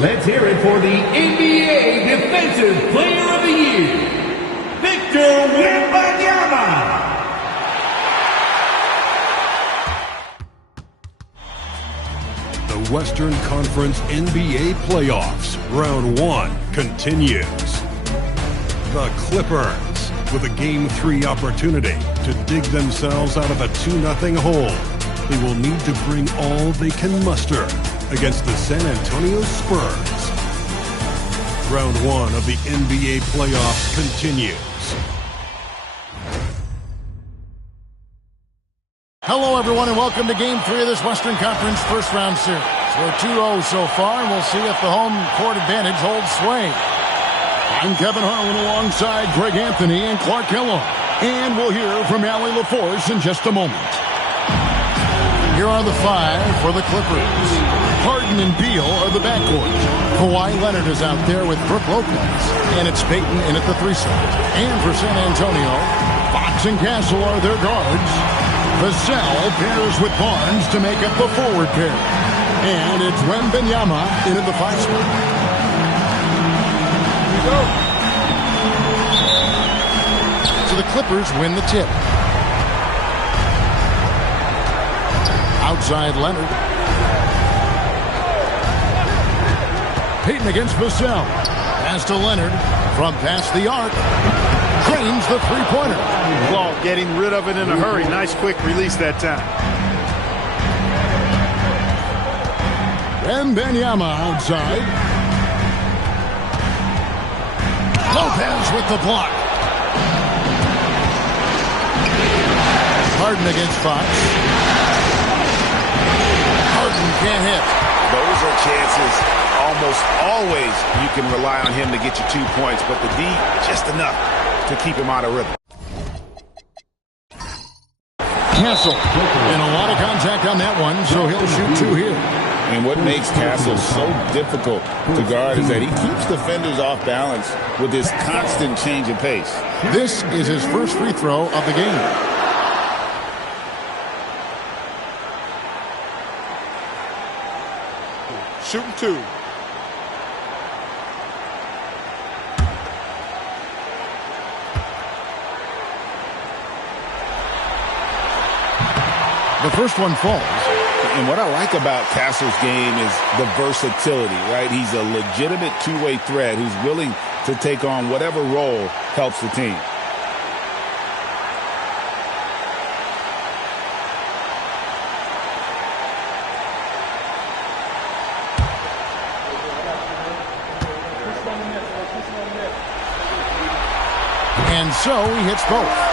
Let's hear it for the NBA Defensive Player of the Year, Victor Wembanyama. The Western Conference NBA Playoffs, Round 1 continues. The Clippers, with a Game 3 opportunity to dig themselves out of a 2-0 hole. They will need to bring all they can muster against the San Antonio Spurs. Round 1 of the NBA playoffs continues. Hello, everyone, and welcome to Game 3 of this Western Conference first round series. We're 2-0 so far, and we'll see if the home court advantage holds sway. I'm Kevin Harlan alongside Greg Anthony and Clark Kellogg. And we'll hear from Allie LaForce in just a moment. Here are the five for the Clippers. Harden and Beal are the backcourt. Kawhi Leonard is out there with Brook Lopez. And it's Payton in at the 3 slot. And for San Antonio, Fox and Castle are their guards. Vassell pairs with Barnes to make up the forward pair. And it's Wembanyama in at the 5 spot. Here we go. So the Clippers win the tip. Outside Leonard. Payton against Vassell. Pass to Leonard from past the arc. Drains the three-pointer. Ball getting rid of it in a hurry. Nice quick release that time. Wembanyama outside. Lopez with the block. Harden against Fox. Harden can't hit. Those are chances almost always you can rely on him to get you 2 points, but the D, just enough to keep him out of rhythm. Castle. And a lot of contact on that one, so he'll shoot 2 here. And what makes Castle so difficult to guard is that he keeps defenders off balance with his constant change of pace. This is his first free throw of the game. Shooting 2. The first one falls. And what I like about Castle's game is the versatility, right? He's a legitimate two-way threat who's willing to take on whatever role helps the team. And so he hits both.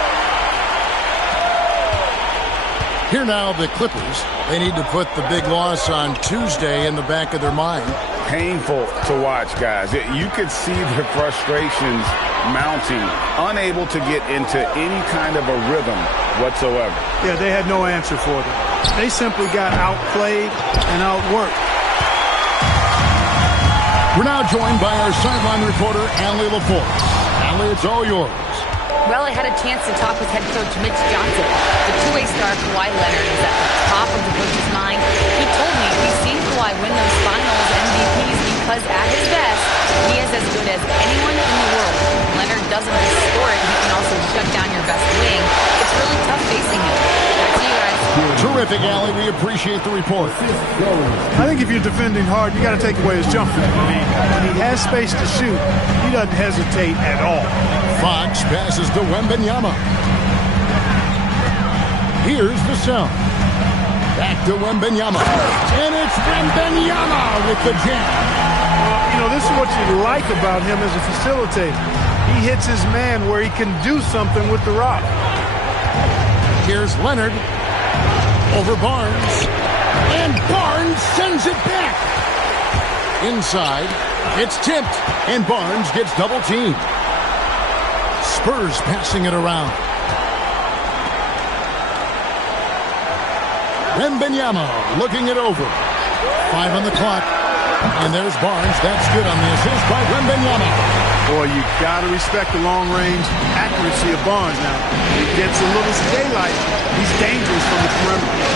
Here now, the Clippers. They need to put the big loss on Tuesday in the back of their mind. Painful to watch, guys. You could see their frustrations mounting, unable to get into any kind of a rhythm whatsoever. Yeah, they had no answer for them. They simply got outplayed and outworked. We're now joined by our sideline reporter, Allie LaForce. Allie, it's all yours. Well, I had a chance to talk with head coach Mitch Johnson. The two-way star Kawhi Leonard is at the top of the coach's mind. He told me he's seen Kawhi win those finals MVPs because at his best, he is as good as anyone in the world. Leonard doesn't just score it, he can also shut down your best wing. It's really tough facing him. Back to you guys. Terrific, Allie. We appreciate the report. I think if you're defending hard, you got to take away his jump. When he has space to shoot, he doesn't hesitate at all. Fox passes to Wembanyama. Here's Vassell. Back to Wembanyama. And it's Wembanyama with the jam. You know, this is what you like about him as a facilitator. He hits his man where he can do something with the rock. Here's Leonard. Over Barnes. And Barnes sends it back. Inside. It's tipped. And Barnes gets double-teamed. Spurs passing it around. Wembanyama looking it over. 5 on the clock. And there's Barnes. That's good on the assist by Wembanyama. Boy, you got to respect the long-range accuracy of Barnes now. He gets a little daylight. He's dangerous from the perimeter.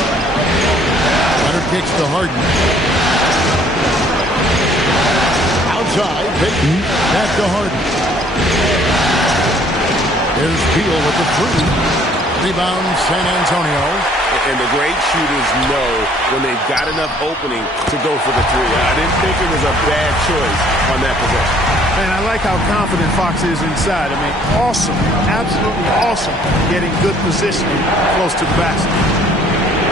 Leonard kicks to Harden. Outside, Payton. Back to Harden. There's Beal with the three. Rebound, San Antonio. And the great shooters know when they've got enough opening to go for the three. I didn't think it was a bad choice on that possession. Man, I like how confident Fox is inside. I mean, awesome, absolutely awesome, getting good positioning close to the basket.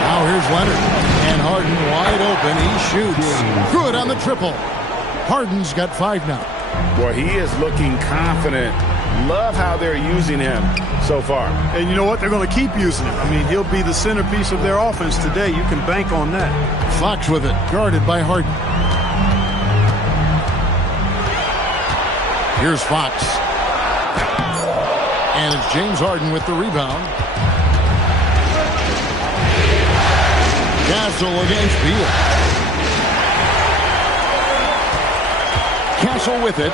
Now here's Leonard. And Harden wide open. He shoots. Good on the triple. Harden's got 5 now. Boy, he is looking confident. Love how they're using him so far. And you know what? They're going to keep using him. I mean, he'll be the centerpiece of their offense today. You can bank on that. Fox with it. Guarded by Harden. Here's Fox. And it's James Harden with the rebound. Castle against Beal. Castle with it.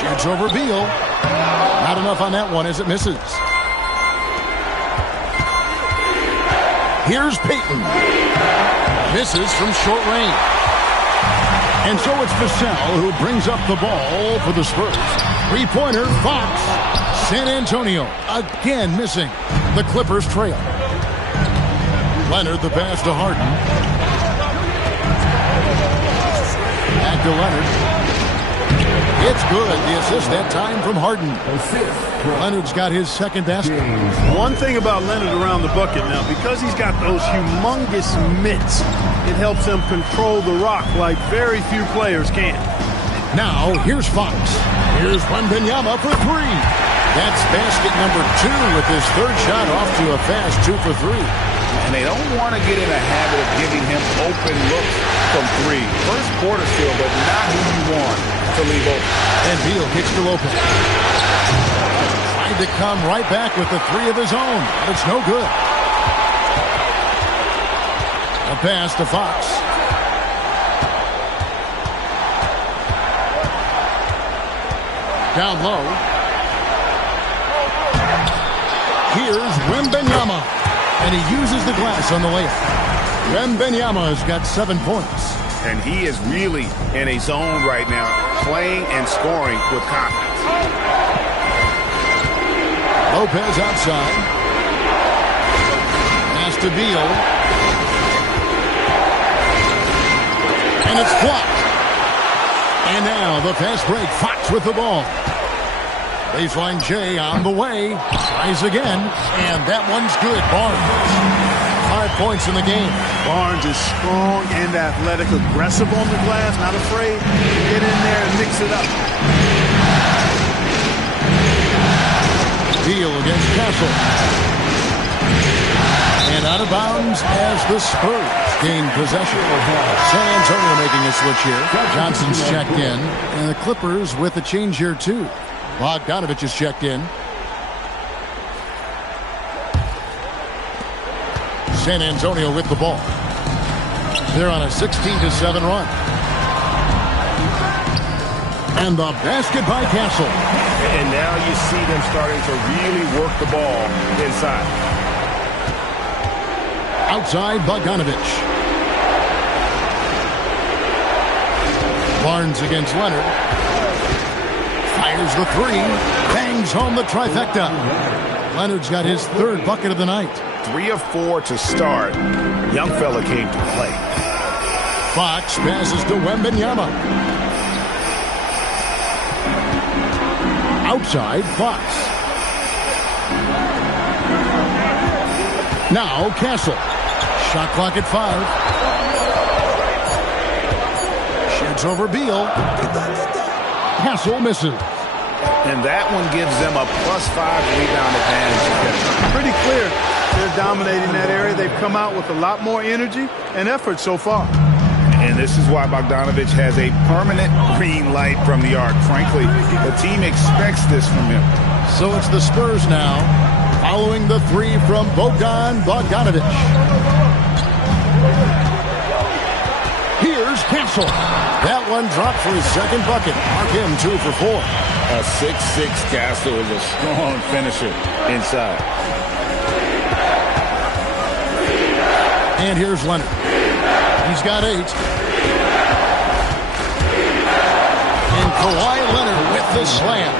Shoots over Beal. Not enough on that one as it misses. Here's Payton. Misses from short range. And so it's Vassell who brings up the ball for the Spurs. Three-pointer, Fox. San Antonio again missing. The Clippers trail. Leonard the pass to Harden. Back to Leonard. It's good. The assist that time from Harden. Leonard's got his second basket. One thing about Leonard around the bucket now, because he's got those humongous mitts, it helps him control the rock like very few players can. Now, here's Fox. Here's Wembanyama for 3. That's basket number 2 with his third shot off to a fast 2 for 3. And they don't want to get in a habit of giving him open looks from 3. First quarter still, but not who you want to leave open. And Beal kicks to Lopez. Tried to come right back with the 3 of his own, but it's no good. A pass to Fox. Down low. Here's Wembanyama. And he uses the glass on the layup. Wembanyama's got 7 points. And he is really in a zone right now, playing and scoring with confidence. Lopez outside. Pass to Beal. And it's blocked. And now the fast break. Fox with the ball. Baseline J on the way. Tries again. And that one's good. Barnes. 5 points in the game. Barnes is strong and athletic, aggressive on the glass, not afraid to get in there and mix it up. Beal against Castle. And out of bounds as the Spurs gain possession. San Antonio making a switch here. Johnson's checked in. And the Clippers with a change here too. Bogdanovich is checked in. San Antonio with the ball. They're on a 16-7 run. And the basket by Castle. And now you see them starting to really work the ball inside. Outside, Bogdanovich. Barnes against Leonard. Fires the 3. Bangs home the trifecta. Leonard's got his 3rd bucket of the night. 3 of 4 to start. Young fella came to play. Fox passes to Wembanyama. Outside, Fox. Now Castle. Shot clock at 5. Shoots over Beal. Castle misses. And that one gives them a +5 rebound advantage. Pretty clear. They're dominating that area. They've come out with a lot more energy and effort so far. And this is why Bogdanovich has a permanent green light from the arc. Frankly, the team expects this from him. So it's the Spurs now, following the 3 from Bogdanovich. Here's Castle. That one dropped for his 2nd bucket. Mark him 2 for 4. A 6'6" Castle is a strong finisher inside. And here's Leonard. He's got 8. Kawhi Leonard with the slam.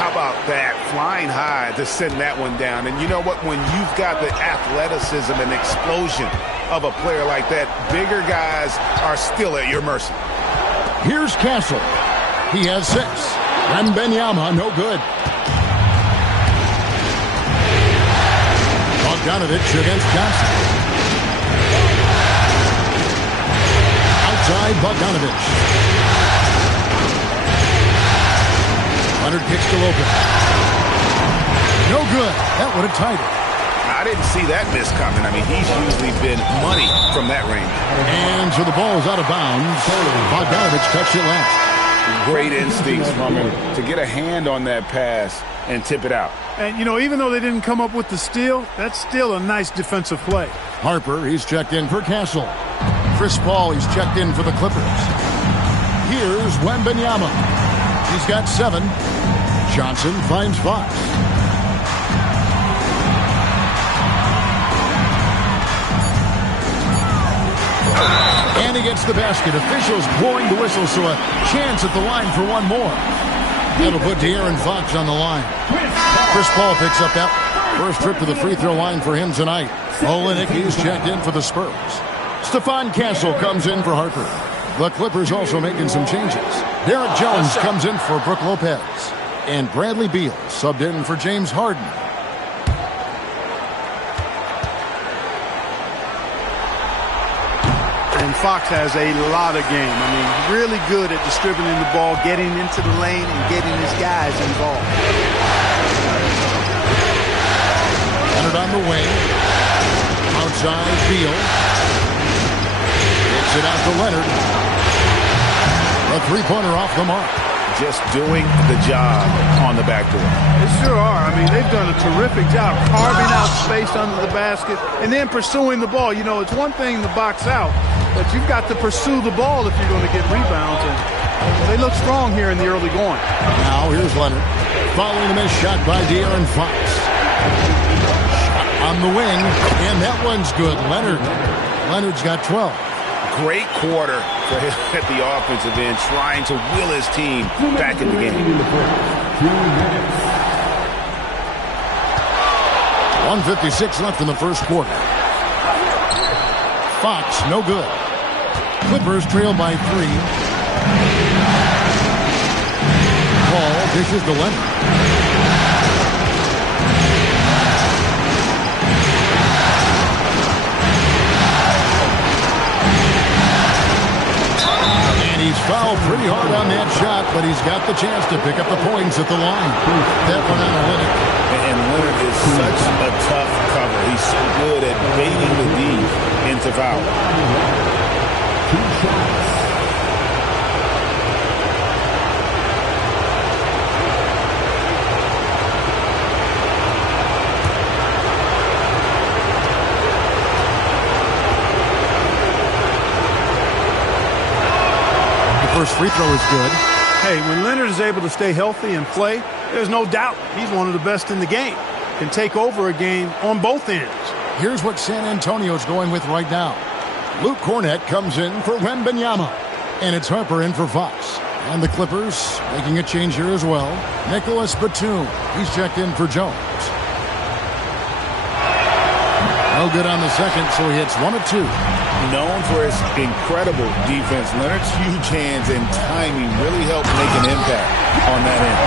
How about that? Flying high to send that one down. And you know what? When you've got the athleticism and explosion of a player like that, bigger guys are still at your mercy. Here's Castle. He has 6. Wembanyama, no good. Bogdanovich against Johnson. Outside Bogdanovich. Leonard kicks to Lopez. No good. That would have tied it. I didn't see that miss coming. I mean, he's usually been money from that range. And so the ball is out of bounds. Bogdanovich touched it last. Great instincts from him to get a hand on that pass and tip it out. And, you know, even though they didn't come up with the steal, that's still a nice defensive play. Harper, he's checked in for Castle. Chris Paul, he's checked in for the Clippers. Here's Wembanyama. He's got 7. Johnson finds Fox. And he gets the basket. Officials blowing the whistle, so a chance at the line for one more. That'll put De'Aaron Fox on the line. Chris Paul picks up that first trip to the free throw line for him tonight. Olynyk, he's checked in for the Spurs. Stephon Castle comes in for Harper. The Clippers also making some changes. Derek Jones comes in for Brook Lopez. And Bradley Beal subbed in for James Harden. And Fox has a lot of game. I mean, really good at distributing the ball, getting into the lane, and getting his guys involved. Leonard on the wing. Outside Beal. Gets it out to Leonard. A three-pointer off the mark. Just doing the job on the backdoor. They sure are. I mean, they've done a terrific job carving out space under the basket and then pursuing the ball. You know, it's one thing to box out, but you've got to pursue the ball if you're going to get rebounds. And they look strong here in the early going. Now here's Leonard. Following a missed shot by De'Aaron Fox. Shot on the wing, and that one's good. Leonard's got 12. Great quarter for him at the offensive end, trying to will his team back in the game. 1:56 left in the first quarter. Fox, no good. Clippers trail by 3. Paul dishes to Leonard. He's fouled pretty hard on that shot, but he's got the chance to pick up the points at the line. That one on Olynyk. And Leonard is such a tough cover. He's so good at baiting the D into foul. 2 shots. First free throw is good. Hey, when Leonard is able to stay healthy and play, there's no doubt he's one of the best in the game. Can take over a game on both ends. Here's what San Antonio's going with right now. Luke Cornett comes in for Wembanyama. And it's Harper in for Fox. And the Clippers making a change here as well. Nicholas Batum. He's checked in for Jones. No good on the second, so he hits 1 of 2. Known for his incredible defense, Leonard's huge hands and timing really helped make an impact on that end.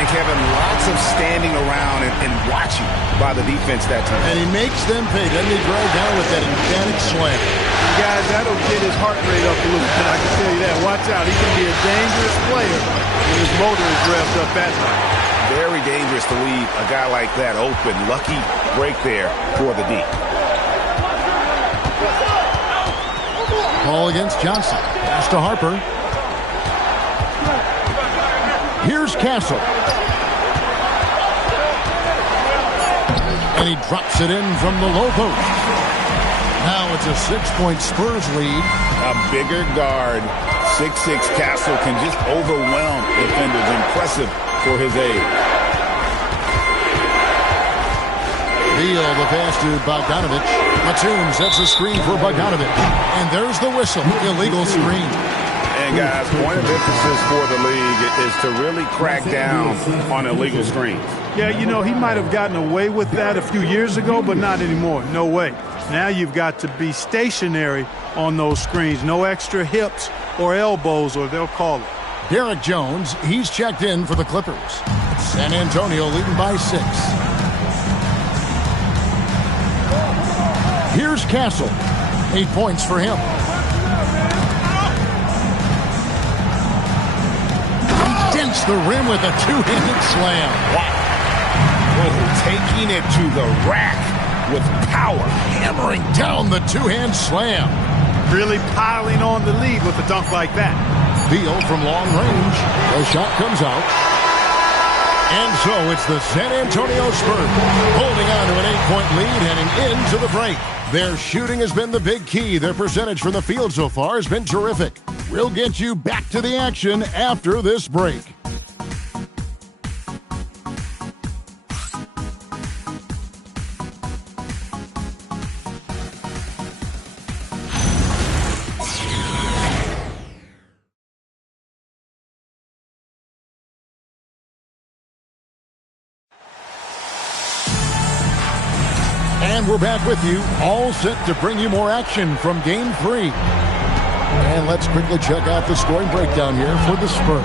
And Kevin, lots of standing around and watching by the defense that time. And he makes them pay. Doesn't he drive down with that emphatic slam? Guys, that'll get his heart rate up a little bit. I can tell you that. Watch out. He can be a dangerous player when his motor is revved up that night. Very dangerous to leave a guy like that open. Lucky break there for the D. Paul against Johnson. Pass to Harper. Here's Castle. And he drops it in from the low post. Now it's a 6-point Spurs lead. A bigger guard, 6'6" Castle can just overwhelm defenders. Impressive for his age. Beal, the pass to Bogdanovich. Batum sets a screen for Bogdanovich. And there's the whistle. Illegal screen. And guys, point of emphasis for the league. is to really crack down on illegal screens. Yeah, you know, he might have gotten away with that a few years ago, but not anymore. No way. Now you've got to be stationary on those screens. No extra hips or elbows, or they'll call it. Derek Jones, he's checked in for the Clippers. San Antonio leading by 6. Here's Castle. 8 points for him. He dents the rim with a two-handed slam. Wow. Oh, taking it to the rack with power. Hammering down the two-hand slam. Really piling on the lead with a dunk like that. Beal from long range. The shot comes out. And so it's the San Antonio Spurs holding on to an 8-point lead heading into the break. Their shooting has been the big key. Their percentage from the field so far has been terrific. We'll get you back to the action after this break. And we're back with you, all set to bring you more action from Game 3. And let's quickly check out the scoring breakdown here for the Spurs.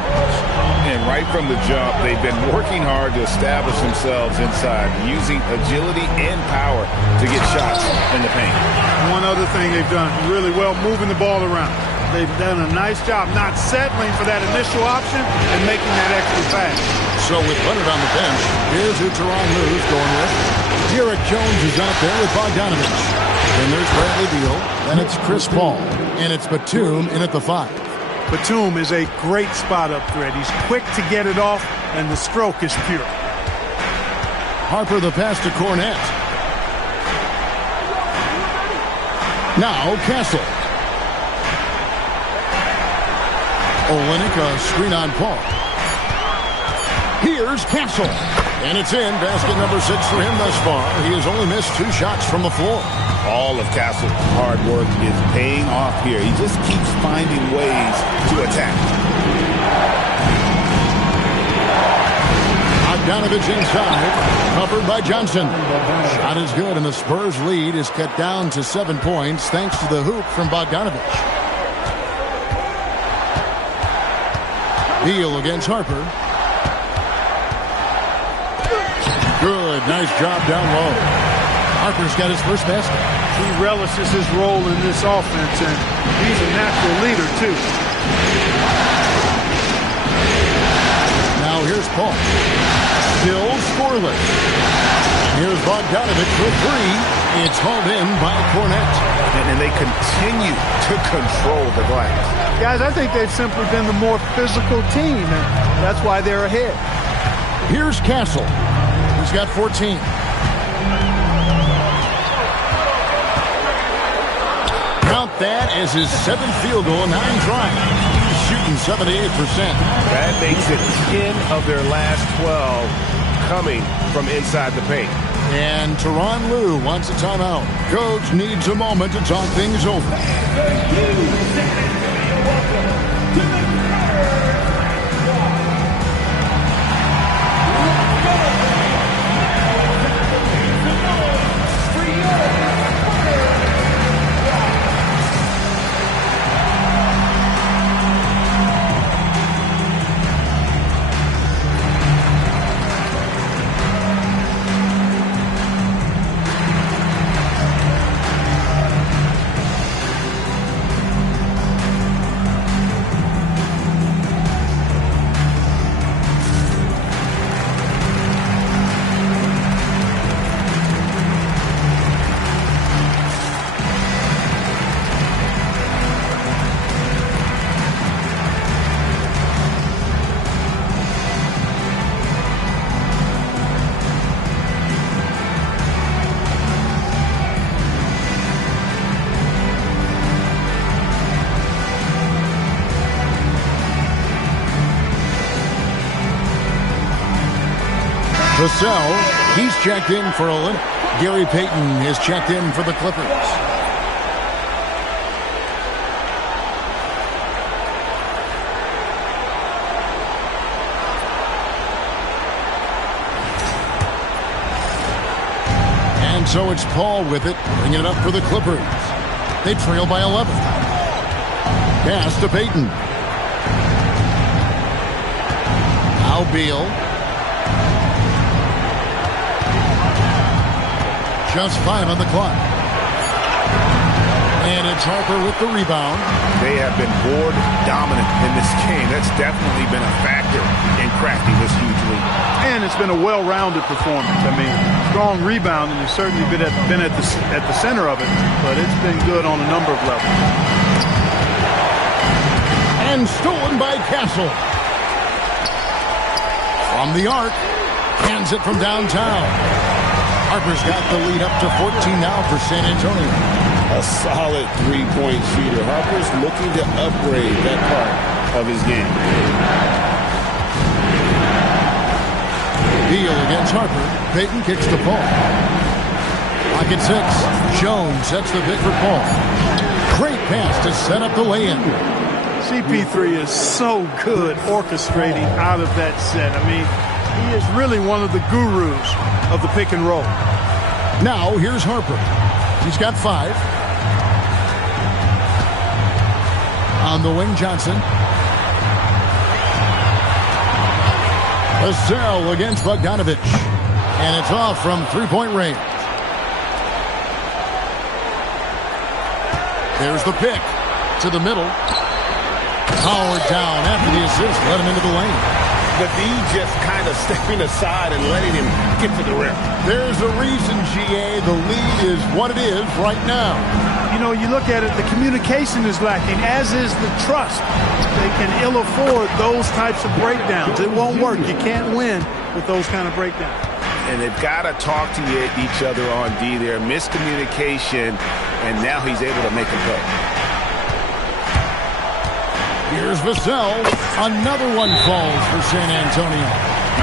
And right from the jump, they've been working hard to establish themselves inside, using agility and power to get shots in the paint. One other thing they've done really well, moving the ball around. They've done a nice job not settling for that initial option and making that extra pass. So with Leonard on the bench, here's who Tyronn Lue's going with. Derek Jones is out there with Bogdanovich. And there's Bradley Beal. And it's Chris Paul. And it's Batum in at the 5. Batum is a great spot up threat. He's quick to get it off, and the stroke is pure. Harper the pass to Cornette. Now Castle. Olynyk a screen on Paul. Here's Castle. And it's in. Basket number 6 for him thus far. He has only missed 2 shots from the floor. All of Castle's hard work is paying off here. He just keeps finding ways to attack. Bogdanovich inside. Covered by Johnson. Shot is good, and the Spurs lead is cut down to 7 points thanks to the hoop from Bogdanovich. Beal against Harper. Good. Nice job down low. Harper's got his first basket. He relishes his role in this offense, and he's a natural leader, too. Now here's Paul. Still scoreless. Here's Bogdanovich for 3. It's hauled in by Cornette. And they continue to control the glass. Guys, I think they've simply been the more physical team, and that's why they're ahead. Here's Castle. He's got 14. Count that as his 7th field goal, 9 tries. He's shooting 78%. That makes it 10 of their last 12 coming from inside the paint. And Tyronn Lue wants a timeout. Coach needs a moment to talk things over. Vassell, he's checked in for Olynyk. Gary Payton is checked in for the Clippers. And so it's Paul with it, bringing it up for the Clippers. They trail by 11. Pass to Payton. Now Beal. Just 5 on the clock. And it's Harper with the rebound. They have been board dominant in this game. That's definitely been a factor in crafting this huge lead. And it's been a well-rounded performance. I mean, strong rebound, and it's certainly been at the center of it, but it's been good on a number of levels. And stolen by Castle. From the arc. Hands it from downtown. Harper's got the lead up to 14 now for San Antonio. A solid three-point shooter. Harper's looking to upgrade that part of his game. Beal against Harper. Payton kicks to Paul. Pocket 6. Jones sets the pick for Paul. Great pass to set up the lay-in. CP3 is so good orchestrating out of that set. I mean, he is really one of the gurus of the pick and roll. Now here's Harper. He's got 5. On the wing, Johnson. Vassell against Bogdanovich. And it's off from three-point range. There's the pick. To the middle. Howard down after the assist. Let him into the lane. But he just kind of stepping aside and letting him get to the rim. There's a reason, GA. The lead is what it is right now. You know, you look at it, the communication is lacking, as is the trust. They can ill afford those types of breakdowns. It won't work. You can't win with those kind of breakdowns. And they've got to talk to each other on D there. Miscommunication, and now he's able to make a play. Here's Vassell. Another one falls for San Antonio.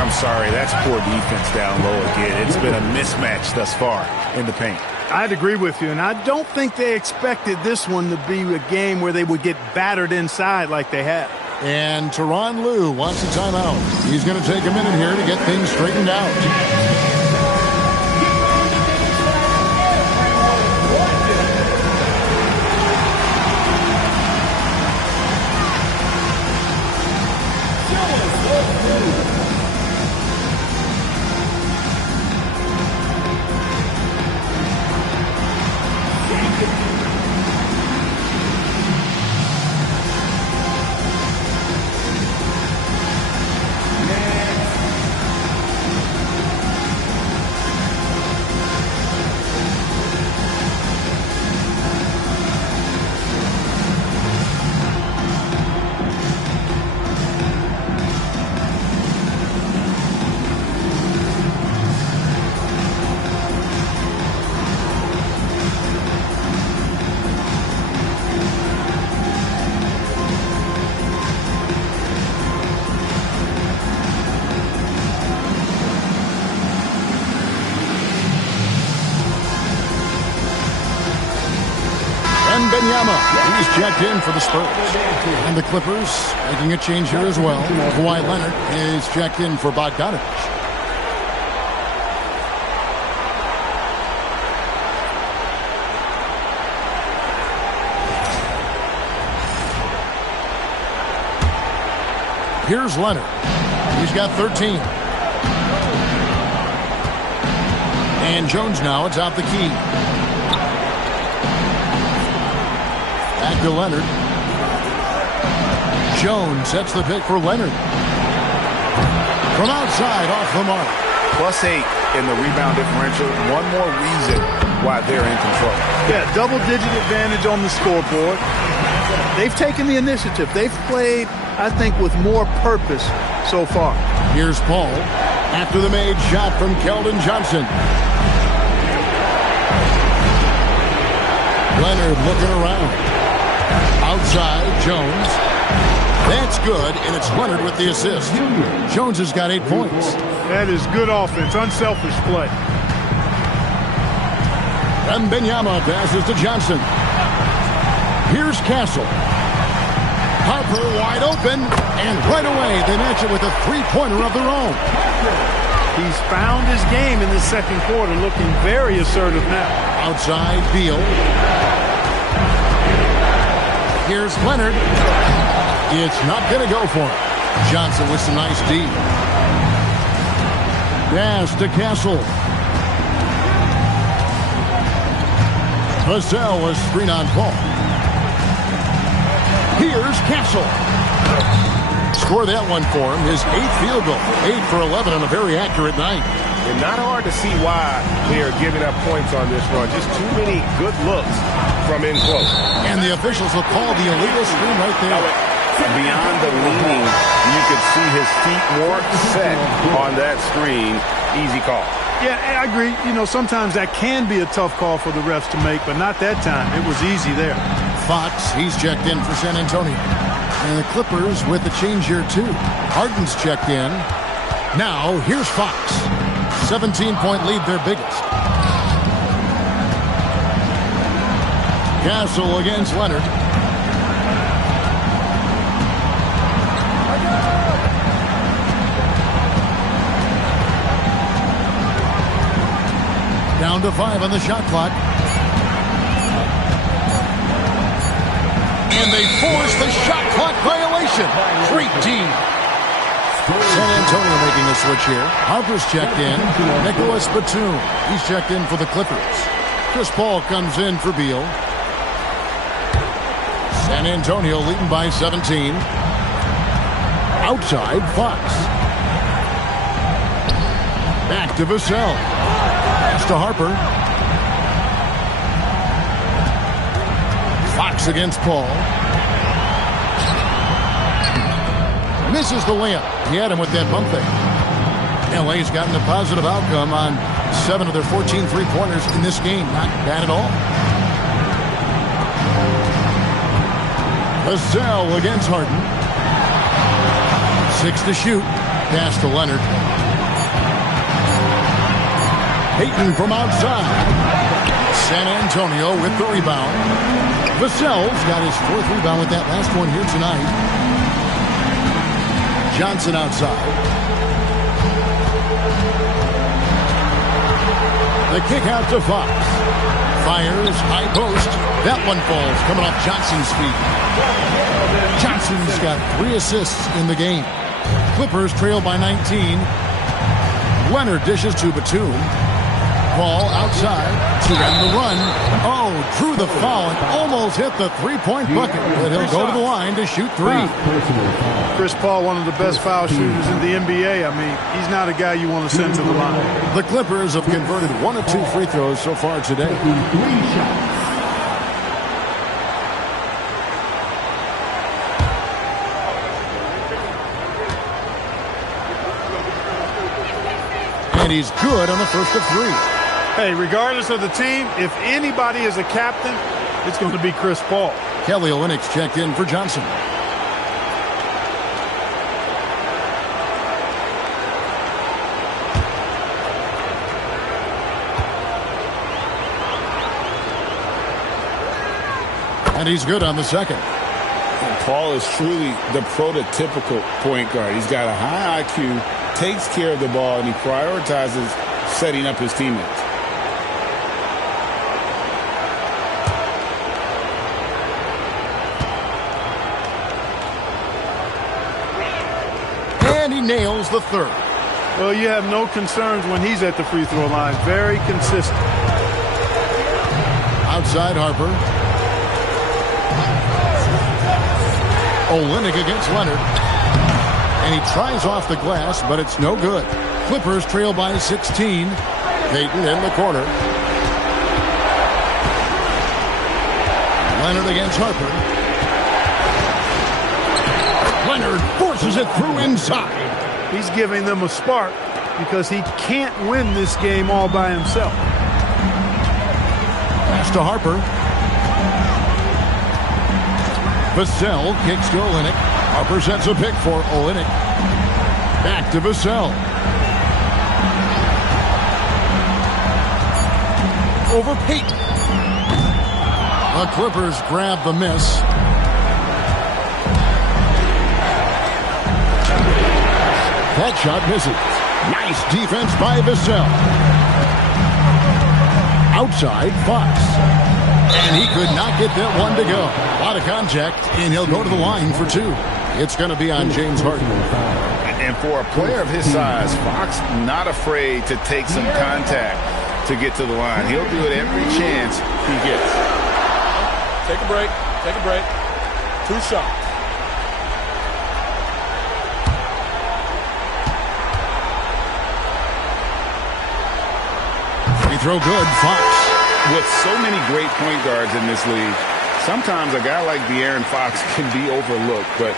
I'm sorry, that's poor defense down low again. It's been a mismatch thus far in the paint. I'd agree with you, and I don't think they expected this one to be a game where they would get battered inside like they have. And Tyronn Lue wants a timeout. He's going to take a minute here to get things straightened out. He's checked in for the Spurs. And the Clippers making a change here as well. Kawhi Leonard is checked in for Bogdanovich. Here's Leonard. He's got 13. And Jones now, it's out the key. Back to Leonard. Jones sets the pick for Leonard. From outside, off the mark. +8 in the rebound differential. One more reason why they're in control. Yeah, double-digit advantage on the scoreboard. They've taken the initiative. They've played, I think, with more purpose so far. Here's Paul after the made shot from Keldon Johnson. Leonard looking around. Outside, Jones. That's good, and it's Leonard with the assist. Jones has got 8 points. That is good offense, unselfish play. Wembanyama passes to Johnson. Here's Castle. Harper wide open, and right away they match it with a three-pointer of their own. He's found his game in the second quarter, looking very assertive now. Outside, Beal. Here's Leonard. It's not going to go for him. Johnson with some nice D. Pass to Castle. Vassell was screen on Paul. Here's Castle. Score that one for him. His 8th field goal. 8 for 11 on a very accurate night. And not hard to see why they are giving up points on this run. Just too many good looks from in close. And the officials will call the illegal screen right there. Beyond the leaning, you could see his feet weren't set on that screen. Easy call. Yeah, I agree. You know, sometimes that can be a tough call for the refs to make, but not that time. It was easy there. Fox, he's checked in for San Antonio. And the Clippers with the change here, too. Harden's checked in. Now, here's Fox. 17-point lead, their biggest. Castle against Leonard. Down to 5 on the shot clock. And they force the shot clock violation. Great team. San Antonio making a switch here. Harper's checked in. Nicholas Batum. He's checked in for the Clippers. Chris Paul comes in for Beal. San Antonio leading by 17. Outside, Fox. Back to Vassell. Pass to Harper. Fox against Paul. Misses the layup. He had him with that bump there. LA's gotten a positive outcome on 7 of their 14 three-pointers in this game. Not bad at all. Vassell against Harden. 6 to shoot. Pass to Leonard. Payton from outside. San Antonio with the rebound. Vassell's got his 4th rebound with that last one here tonight. Johnson outside. The kick out to Fox. Fires, high post. That one falls, coming off Johnson's feet. Johnson's got 3 assists in the game. Clippers trail by 19. Leonard dishes to Batum. Paul outside to end the run. Oh, drew the foul and almost hit the 3-point bucket. But he'll go to the line to shoot 3. Chris Paul, one of the best foul shooters in the NBA. I mean, he's not a guy you want to send to the line. The Clippers have converted 1 of 2 free throws so far today. And he's good on the first of 3. Hey, regardless of the team, if anybody is a captain, it's going to be Chris Paul. Kelly Olynyk's checked in for Johnson. And he's good on the second. And Paul is truly the prototypical point guard. He's got a high IQ, takes care of the ball, and he prioritizes setting up his teammates. And he nails the 3rd. Well, you have no concerns when he's at the free throw line. Very consistent. Outside Harper. Olynyk against Leonard. And he tries off the glass, but it's no good. Clippers trail by 16. Payton in the corner. Leonard against Harper. Leonard forces it through inside. He's giving them a spark because he can't win this game all by himself. Pass to Harper. Vassell kicks to Olynyk. Harper sets a pick for Olynyk. Back to Vassell. Over Payton. The Clippers grab the miss. That shot misses. Nice defense by Vassell. Outside, Fox. And he could not get that one to go. A lot of contact, and he'll go to the line for 2. It's going to be on James Harden. And for a player of his size, Fox not afraid to take some contact to get to the line. He'll do it every chance he gets. Take a break. Take a break. 2 shots. Free throw good, Fox. With so many great point guards in this league, sometimes a guy like De'Aaron Fox can be overlooked, but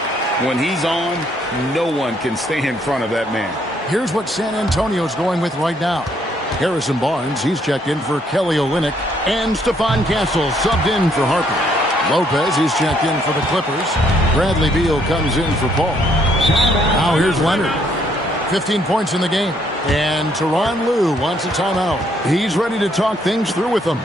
when he's on, no one can stay in front of that man. Here's what San Antonio's going with right now. Harrison Barnes, he's checked in for Kelly Olynyk, and Stephon Castle subbed in for Harper. Lopez, he's checked in for the Clippers. Bradley Beal comes in for Paul. Now here's Leonard. 15 points in the game. And Tyronn Lue wants a timeout. He's ready to talk things through with them.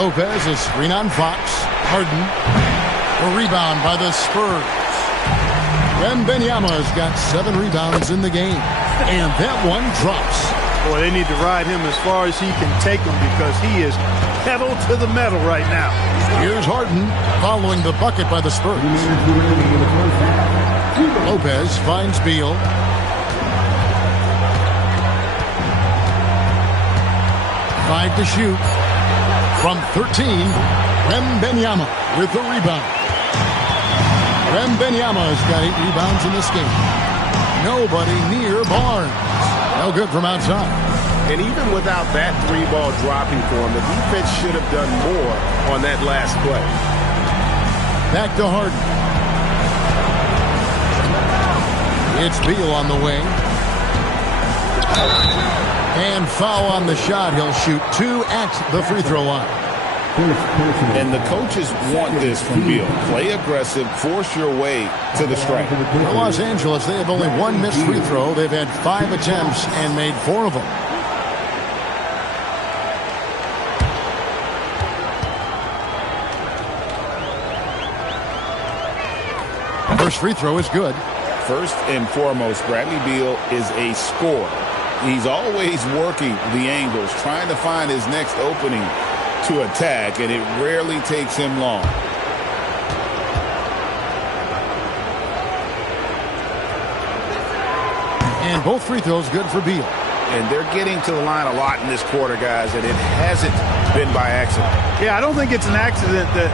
Lopez is screen on Fox. Harden. A rebound by the Spurs. Wembanyama's got 7 rebounds in the game. And that one drops. Boy, they need to ride him as far as he can take him because he is pedal to the metal right now. Here's Harden following the bucket by the Spurs. Lopez finds Beal. Five to shoot. From 13, Wembanyama with the rebound. Wembanyama's got 8 rebounds in this game. Nobody near Barnes. No good from outside. And even without that 3-ball dropping for him, the defense should have done more on that last play. Back to Harden. It's Beal on the wing. And foul on the shot. He'll shoot 2 at the free throw line. And the coaches want this from Beal. Play aggressive, force your way to the stripe. For Los Angeles, they have only 1 missed free throw. They've had 5 attempts and made 4 of them. First free throw is good. First and foremost, Bradley Beal is a scorer. He's always working the angles, trying to find his next opening to attack, and it rarely takes him long. And both free throws good for Beal. And they're getting to the line a lot in this quarter, guys, and it hasn't been by accident. Yeah, I don't think it's an accident that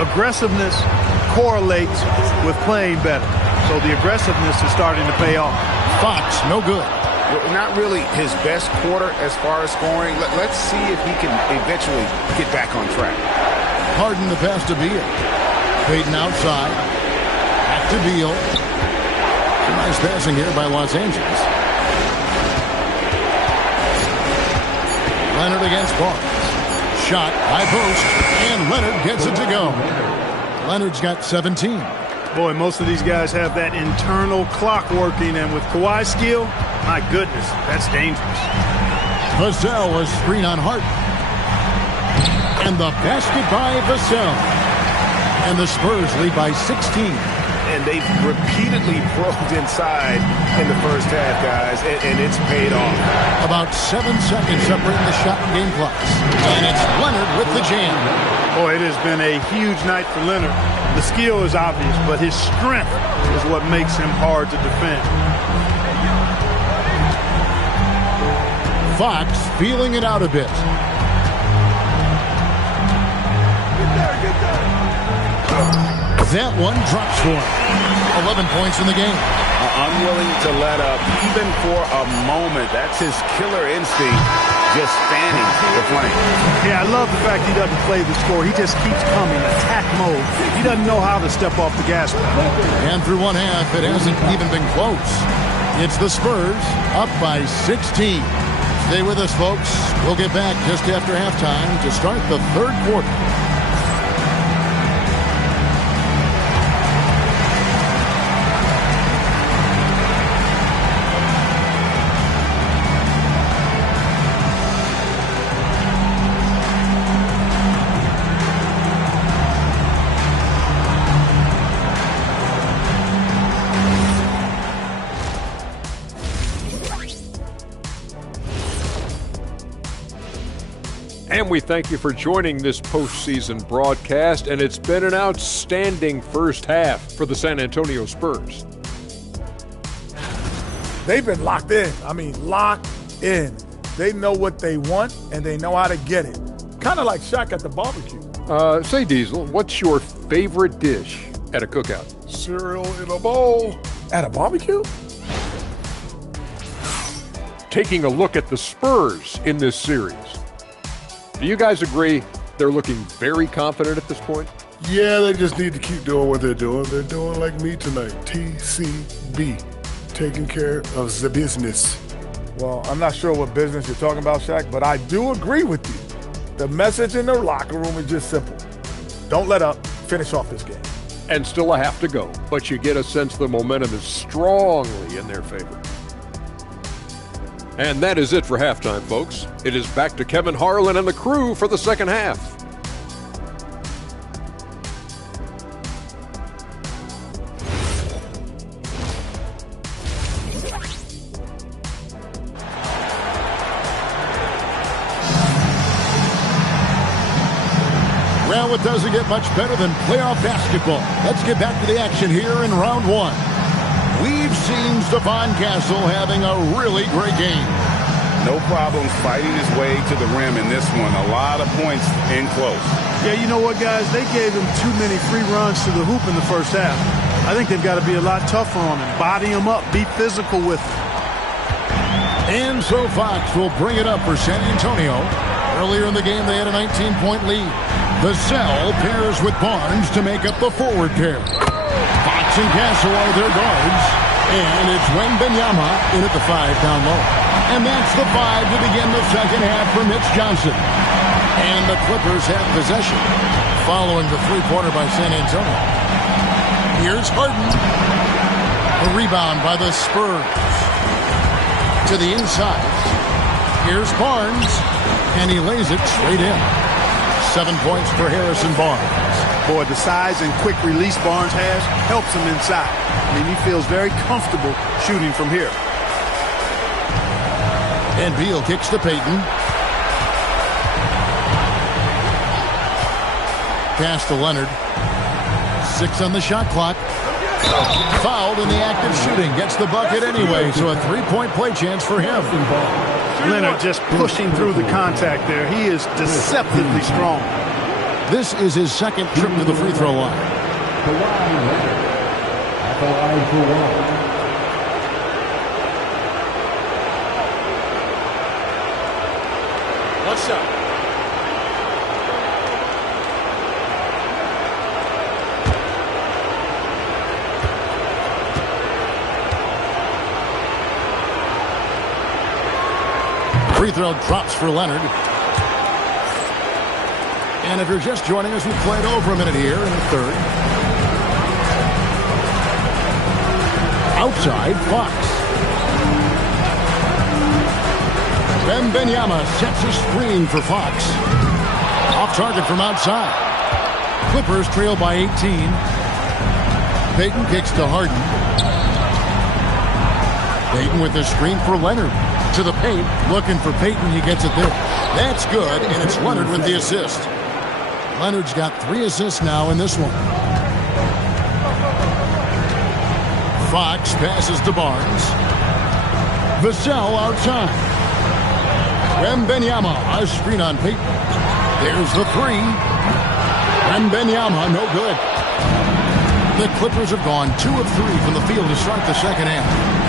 aggressiveness correlates with playing better. So the aggressiveness is starting to pay off. Fox, no good. Not really his best quarter as far as scoring. Let's see if he can eventually get back on track. Harden the pass to Beal. Payton outside. Back to Beal. Nice passing here by Los Angeles. Leonard against Barnes. Shot, high post, and Leonard gets it to go. Leonard's got 17. Boy, most of these guys have that internal clock working, and with Kawhi's skill, my goodness, that's dangerous. Vassell, a screen on Hart. And the basket by Vassell. And the Spurs lead by 16. And they've repeatedly probed inside in the first half, guys, and it's paid off. About 7 seconds separating the shot and game clocks. And it's Leonard with the jam. Boy, it has been a huge night for Leonard. The skill is obvious, but his strength is what makes him hard to defend. Fox feeling it out a bit. That one drops for him. 11 points in the game. Unwilling to let up even for a moment. That's his killer instinct, just fanning the flame. Yeah, I love the fact he doesn't play the score. He just keeps coming, attack mode. He doesn't know how to step off the gas pedal. And through one half, it hasn't even been close. It's the Spurs up by 16. Stay with us, folks. We'll get back just after halftime to start the third quarter. And we thank you for joining this postseason broadcast, and it's been an outstanding first half for the San Antonio Spurs. They've been locked in. I mean, locked in. They know what they want, and they know how to get it. Kind of like Shaq at the barbecue. Say, Diesel, what's your favorite dish at a cookout? Cereal in a bowl. At a barbecue? Taking a look at the Spurs in this series, do you guys agree they're looking very confident at this point? Yeah, they just need to keep doing what they're doing. They're doing like me tonight. TCB. Taking care of the business. Well, I'm not sure what business you're talking about, Shaq, but I do agree with you. The message in the locker room is just simple. Don't let up. Finish off this game. And still a half to go, but you get a sense the momentum is strongly in their favor. And that is it for halftime, folks. It is back to Kevin Harlan and the crew for the second half. Well, it doesn't get much better than playoff basketball. Let's get back to the action here in round one. We've seen Stephon Castle having a really great game. No problems fighting his way to the rim in this one. A lot of points in close. Yeah, you know what, guys? They gave him too many free runs to the hoop in the first half. I think they've got to be a lot tougher on him. Body him up. Be physical with him. And so Fox will bring it up for San Antonio. Earlier in the game, they had a 19-point lead. Vassell pairs with Barnes to make up the forward pair. Fox and Castle are their guards. And it's Wembanyama in at the 5 down low. And that's the 5 to begin the second half for Mitch Johnson. And the Clippers have possession following the three-pointer by San Antonio. Here's Harden. A rebound by the Spurs. To the inside. Here's Barnes. And he lays it straight in. 7 points for Harrison Barnes. Boy, the size and quick release Barnes has helps him inside. I mean, he feels very comfortable shooting from here. And Beal kicks to Payton. Pass to Leonard. 6 on the shot clock. Fouled in the act of shooting. Gets the bucket anyway, so a 3-point play chance for him. Leonard just pushing through the contact there. He is deceptively strong. This is his second trip to the free throw line. One shot. Free throw drops for Leonard. And if you're just joining us, we've played over a minute here in the third. Outside, Fox. Wembanyama sets a screen for Fox. Off target from outside. Clippers trail by 18. Payton kicks to Harden. Payton with the screen for Leonard. To the paint, looking for Payton. He gets it there. That's good, and it's Leonard with the assist. Leonard's got 3 assists now in this one. Fox passes to Barnes. Vassell outside. Wembanyama, a screen on Payton. There's the 3. Wembanyama, no good. The Clippers have gone 2 of 3 from the field to start the second half.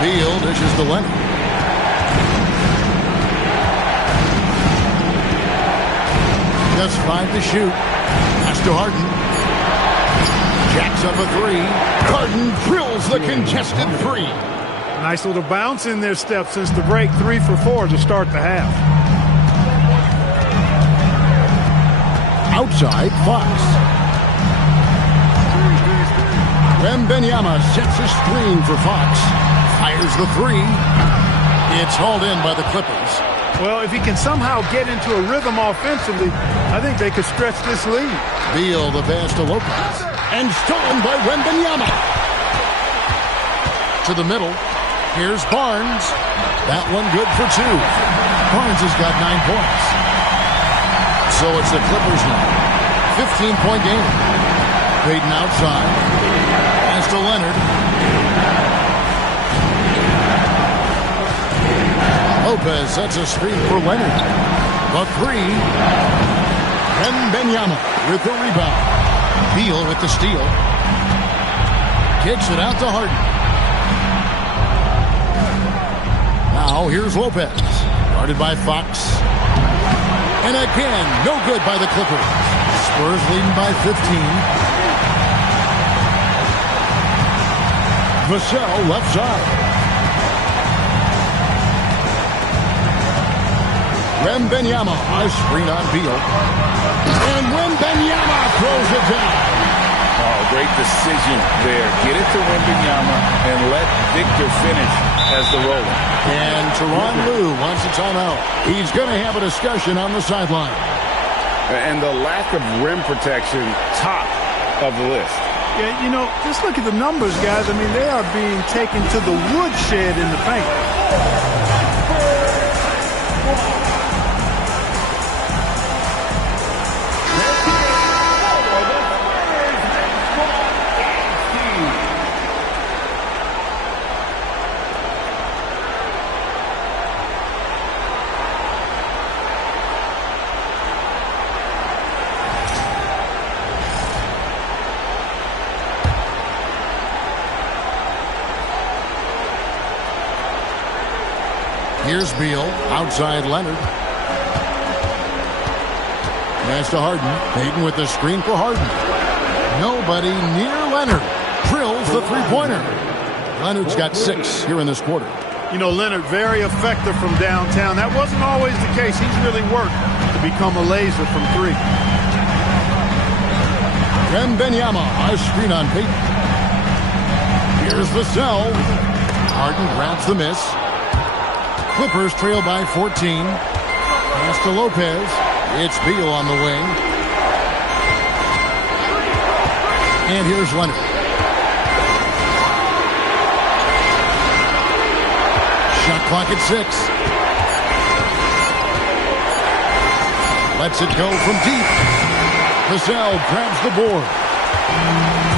Beal dishes to Leonard. Just 5 to shoot. Pass to Harden. Jacks up a 3. Harden drills the contested 3. Nice little bounce in their step since the break. 3 for 4 to start the half. Outside, Fox. Wembanyama sets a screen for Fox. Fires the 3. It's hauled in by the Clippers. Well, if he can somehow get into a rhythm offensively, I think they could stretch this lead. Beal the pass to Lopez. And stolen by Wembanyama. To the middle. Here's Barnes. That one good for 2. Barnes has got 9 points. So it's the Clippers now. 15-point game. Payton outside. Pass to Leonard. Lopez sets a screen for Leonard. The 3. Wembanyama with the rebound. Beal with the steal. Kicks it out to Harden. Now here's Lopez. Guarded by Fox. And again, no good by the Clippers. Spurs leading by 15. Vassell left side. Wembanyama, a screen on Beal. And Wembanyama throws it down. Oh, great decision there. Get it to Wembanyama and let Victor finish as the roller. And Tyronn Lue wants a timeout. He's going to have a discussion on the sideline. And the lack of rim protection, top of the list. Yeah, you know, just look at the numbers, guys. I mean, they are being taken to the woodshed in the paint. Here's Beal, outside Leonard. Pass to Harden. Payton with the screen for Harden. Nobody near Leonard. Drills the three-pointer. Leonard's got 6 here in this quarter. You know, Leonard very effective from downtown. That wasn't always the case. He's really worked to become a laser from 3. Wembanyama, a screen on Payton. Here's Vassell. Harden grabs the miss. Clippers trail by 14. Pass to Lopez. It's Beal on the wing. And here's Leonard. Shot clock at 6. Lets it go from deep. Vassell grabs the board.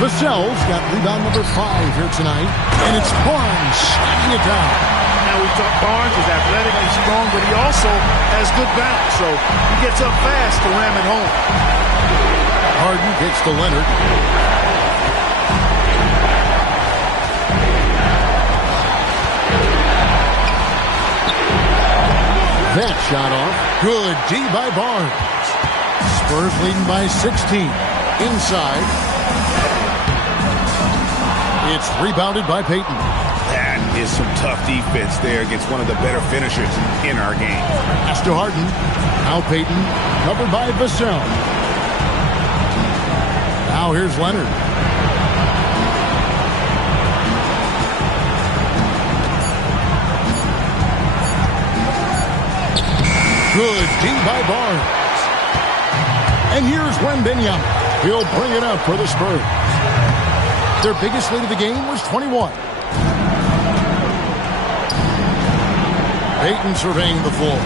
Vassell's got rebound number 5 here tonight. And it's Barnes slapping it down. Now we thought Barnes is athletic and strong, but he also has good bounce. So he gets up fast to ram it home. Harden gets to Leonard. That shot off. Good D by Barnes. Spurs leading by 16. Inside. It's rebounded by Payton. And is some tough defense there against one of the better finishers in our game. Pass to Harden. Now Payton, covered by Vassell. Now here's Leonard. Good D by Barnes. And here's Wembanyama. He'll bring it up for the Spurs. Their biggest lead of the game was 21. Payton surveying the floor.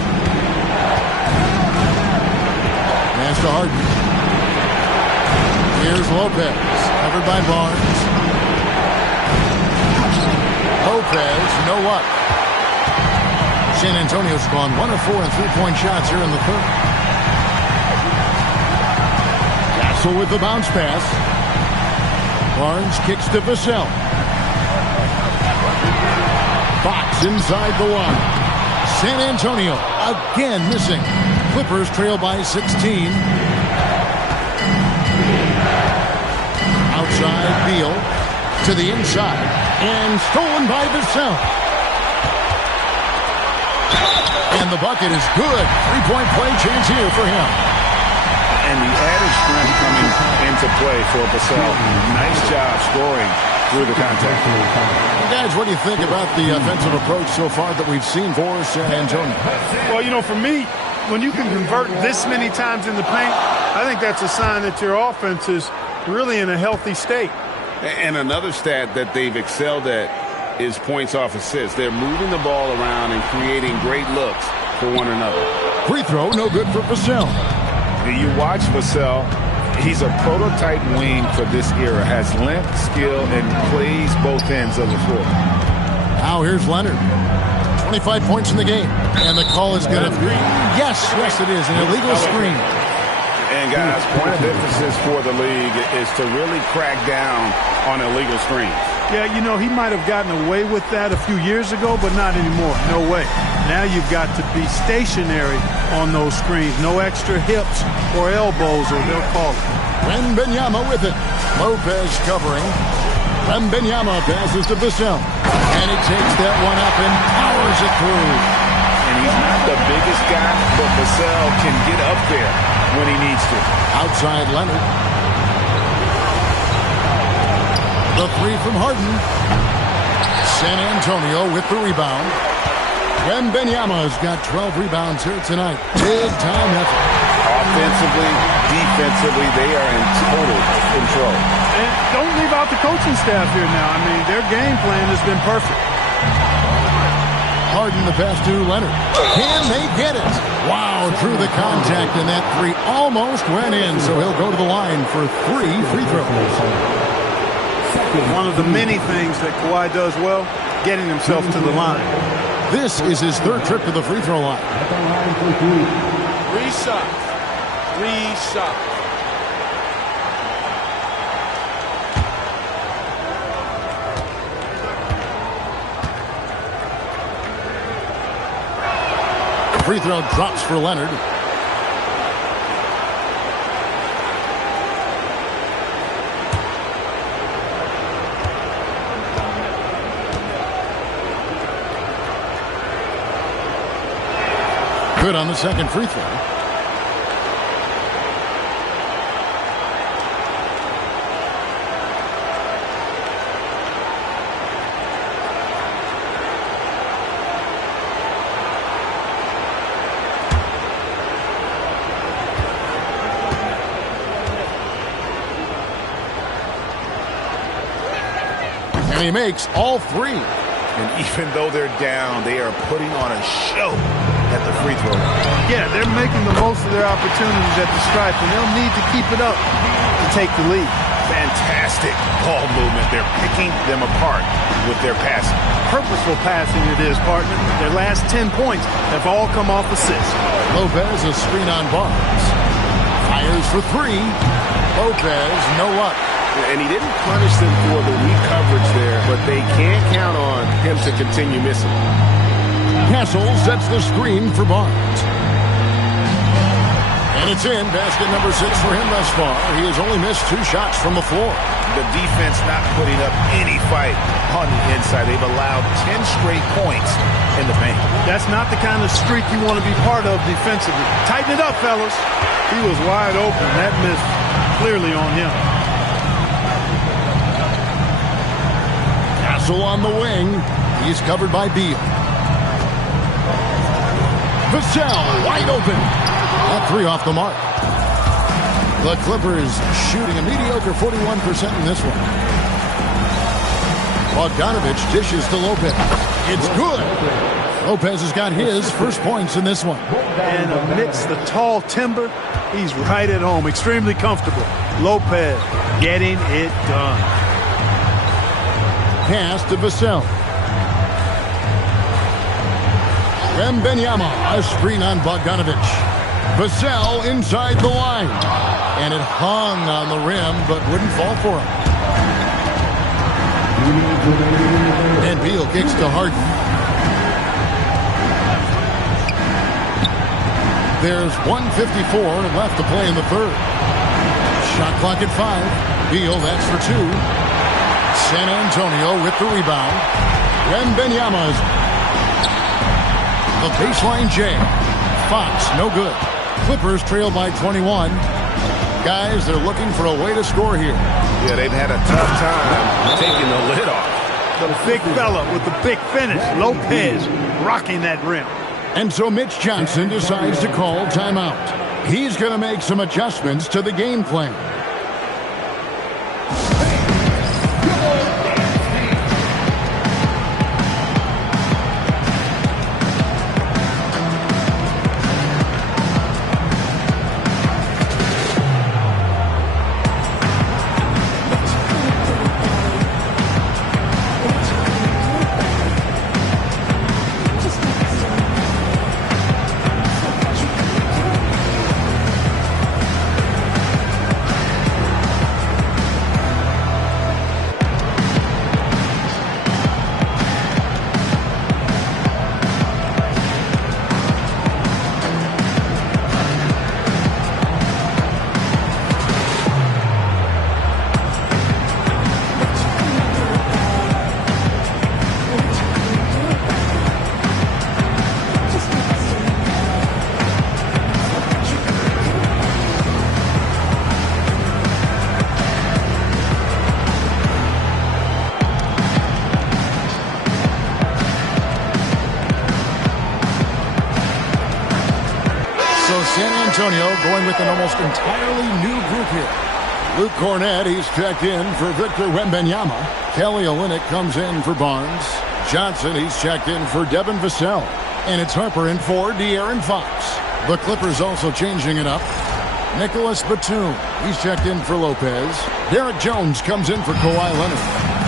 Pass to Harden. Here's Lopez, covered by Barnes. Lopez, no luck. San Antonio's gone 1 of 4 in three-point shots here in the third. Castle with the bounce pass. Barnes kicks to Vassell. Fox inside the line. San Antonio again missing. Clippers trail by 16. Outside Beal to the inside and stolen by Vassell. And the bucket is good. Three-point play chance here for him. And the added strength coming into play for Vassell. Nice job scoring through the contact. Well, guys, what do you think about the offensive approach so far that we've seen for San Antonio? Well, you know, for me, when you can convert this many times in the paint, I think that's a sign that your offense is really in a healthy state. And another stat that they've excelled at is points off assists. They're moving the ball around and creating great looks for one another. Free throw, no good for Vassell. You watch Vassell. He's a prototype wing for this era. Has length, skill, and plays both ends of the floor. Now here's Leonard. 25 points in the game. And the call is going to be, yes, it is, an illegal screen. And guys, point of emphasis for the league is to really crack down on illegal screens. Yeah, you know, he might have gotten away with that a few years ago, but not anymore. No way. Now you've got to be stationary on those screens. No extra hips or elbows, or they'll call it. Wembanyama with it. Lopez covering. Wembanyama passes to Vassell. And he takes that one up and powers it through. And he's not the biggest guy, but Vassell can get up there when he needs to. Outside Leonard. The three from Harden. San Antonio with the rebound. Wembanyama's got 12 rebounds here tonight. Big-time effort. Offensively, defensively, they are in total control. And don't leave out the coaching staff here now. I mean, their game plan has been perfect. Harden the pass to Leonard. Can they get it? Wow, through the contact, and that three almost went in, so he'll go to the line for 3 free throws. One of the many things that Kawhi does well, getting himself to the line. This is his third trip to the free throw line. 3 shots. 3 shots. The free throw drops for Leonard. Good on the second free throw. And he makes all 3. And even though they're down, they are putting on a show at the free throw line. Yeah, they're making the most of their opportunities at the stripe, and they'll need to keep it up to take the lead. Fantastic ball movement. They're picking them apart with their passing. Purposeful passing it is, partner. Their last 10 points have all come off assists. Lopez, a screen on Barnes. Fires for 3. Lopez, no luck. And he didn't punish them for the weak coverage there, but they can't count on him to continue missing. Castle sets the screen for Barnes. And it's in. Basket number 6 for him thus far. He has only missed 2 shots from the floor. The defense not putting up any fight on the inside. They've allowed 10 straight points in the paint. That's not the kind of streak you want to be part of defensively. Tighten it up, fellas. He was wide open. That missed clearly on him. Castle on the wing. He's covered by Beal. Vassell wide open. That 3 off the mark. The Clippers shooting a mediocre 41% in this one. Bogdanovich dishes to Lopez. It's good. Lopez has got his first points in this one. And amidst the tall timber, he's right at home. Extremely comfortable. Lopez getting it done. Pass to Vassell. Wembanyama, a screen on Bogdanovich. Vassell inside the line. And it hung on the rim, but wouldn't fall for him. And Beal kicks to Harden. There's 1:54 left to play in the third. Shot clock at 5. Beal, that's for 2. San Antonio with the rebound. Wembanyama's the baseline J. Fox, no good. Clippers trail by 21. Guys, they're looking for a way to score here. Yeah, they've had a tough time taking the lid off. The big fella with the big finish. Lopez rocking that rim. And so Mitch Johnson decides to call timeout. He's going to make some adjustments to the game plan. San Antonio going with an almost entirely new group here. Luke Cornett, he's checked in for Victor Wembanyama. Kelly Olynyk comes in for Barnes. Johnson, he's checked in for Devin Vassell. And it's Harper in for De'Aaron Fox. The Clippers also changing it up. Nicholas Batum, he's checked in for Lopez. Derek Jones comes in for Kawhi Leonard.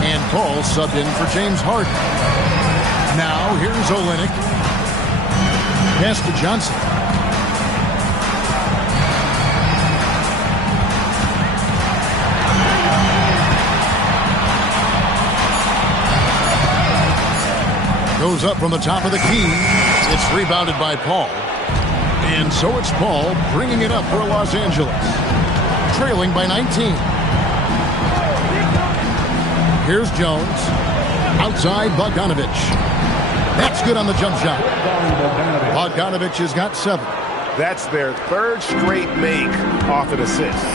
And Paul subbed in for James Harden. Now here's Olynyk. Pass to Johnson. Goes up from the top of the key. It's rebounded by Paul. And so it's Paul bringing it up for Los Angeles. Trailing by 19. Here's Jones. Outside Bogdanovich. That's good on the jump shot. Bogdanovich has got 7. That's their 3rd straight make off an assist.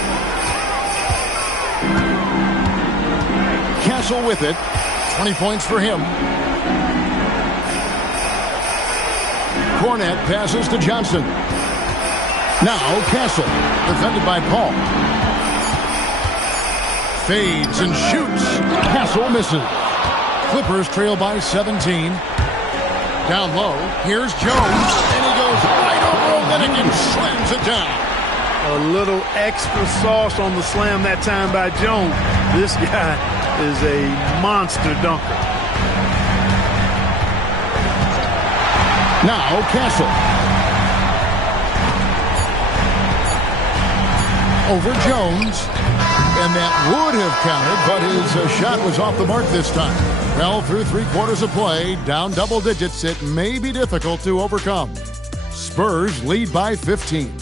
Castle with it. 20 points for him. Cornett passes to Johnson. Now Castle, defended by Paul. Fades and shoots. Castle misses. Clippers trail by 17. Down low, here's Jones, and he goes right over Olynyk and slams it down. A little extra sauce on the slam that time by Jones. This guy is a monster dunker. Now Castle. Over Jones. And that would have counted, but his shot was off the mark this time. Well, through 3 quarters of play, down double digits, it may be difficult to overcome. Spurs lead by 15.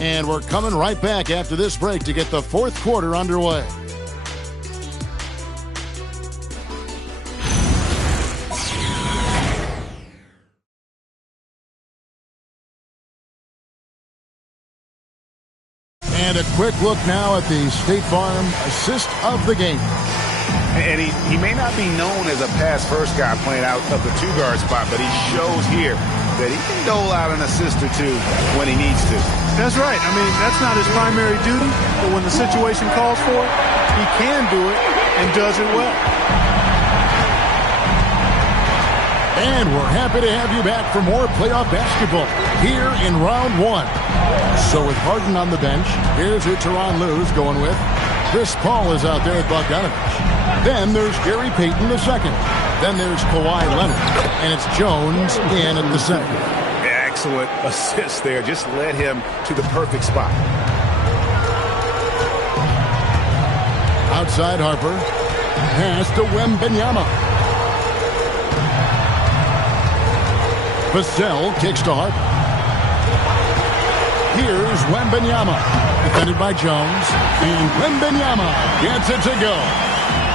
And we're coming right back after this break to get the fourth quarter underway. And a quick look now at the State Farm assist of the game. And he may not be known as a pass-first guy playing out of the two-guard spot, but he shows here that he can dole out an assist or two when he needs to. That's right. I mean, that's not his primary duty, but when the situation calls for it, he can do it and does it well. And we're happy to have you back for more playoff basketball here in round one. So with Harden on the bench, here's who Tyronn Lue's going with. Chris Paul is out there at Bogdanovich. Then there's Gary Payton the second. Then there's Kawhi Leonard. And it's Jones in at the second. Excellent assist there. Just led him to the perfect spot. Outside Harper. Pass to Wembanyama. Vassell kicks to Harper. Here's Wembanyama. Defended by Jones. And Wembanyama gets it to go.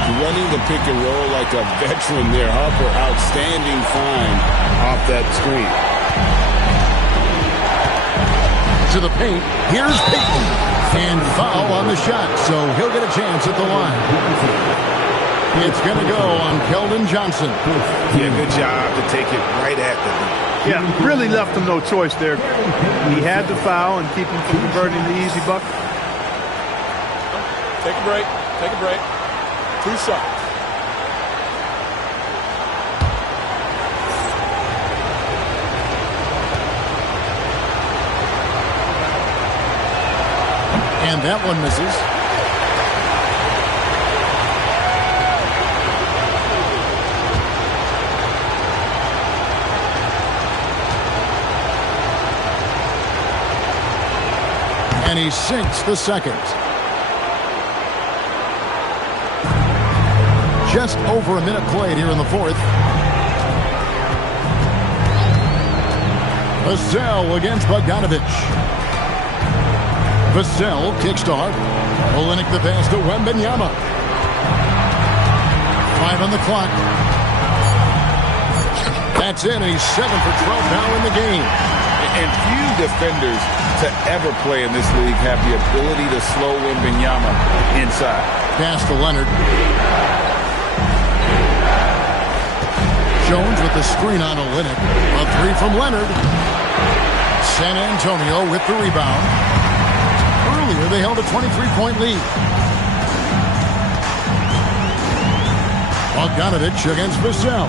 Running the pick and roll like a veteran there. Harper, outstanding find off that screen. To the paint. Here's Payton. And foul on the shot, so he'll get a chance at the line. It's going to go on Keldon Johnson. Yeah, good job to take it right at the lead. Yeah, really left him no choice there. He had to foul and keep him from converting the easy bucket. Take a break. Take a break. 2 shots. And that one misses. And he sinks the second. Just over a minute played here in the fourth. Vassell against Bogdanovich. Vassell kicks to Harper. Olenek the pass to Wembanyama. 5 on the clock. That's it. He's 7 for 12 now in the game. And few defenders to ever play in this league have the ability to slow Wembanyama inside. Pass to Leonard. Jones with the screen on Olenek. A 3 from Leonard. San Antonio with the rebound. Earlier, they held a 23-point lead. Bogdanovich against Vassell.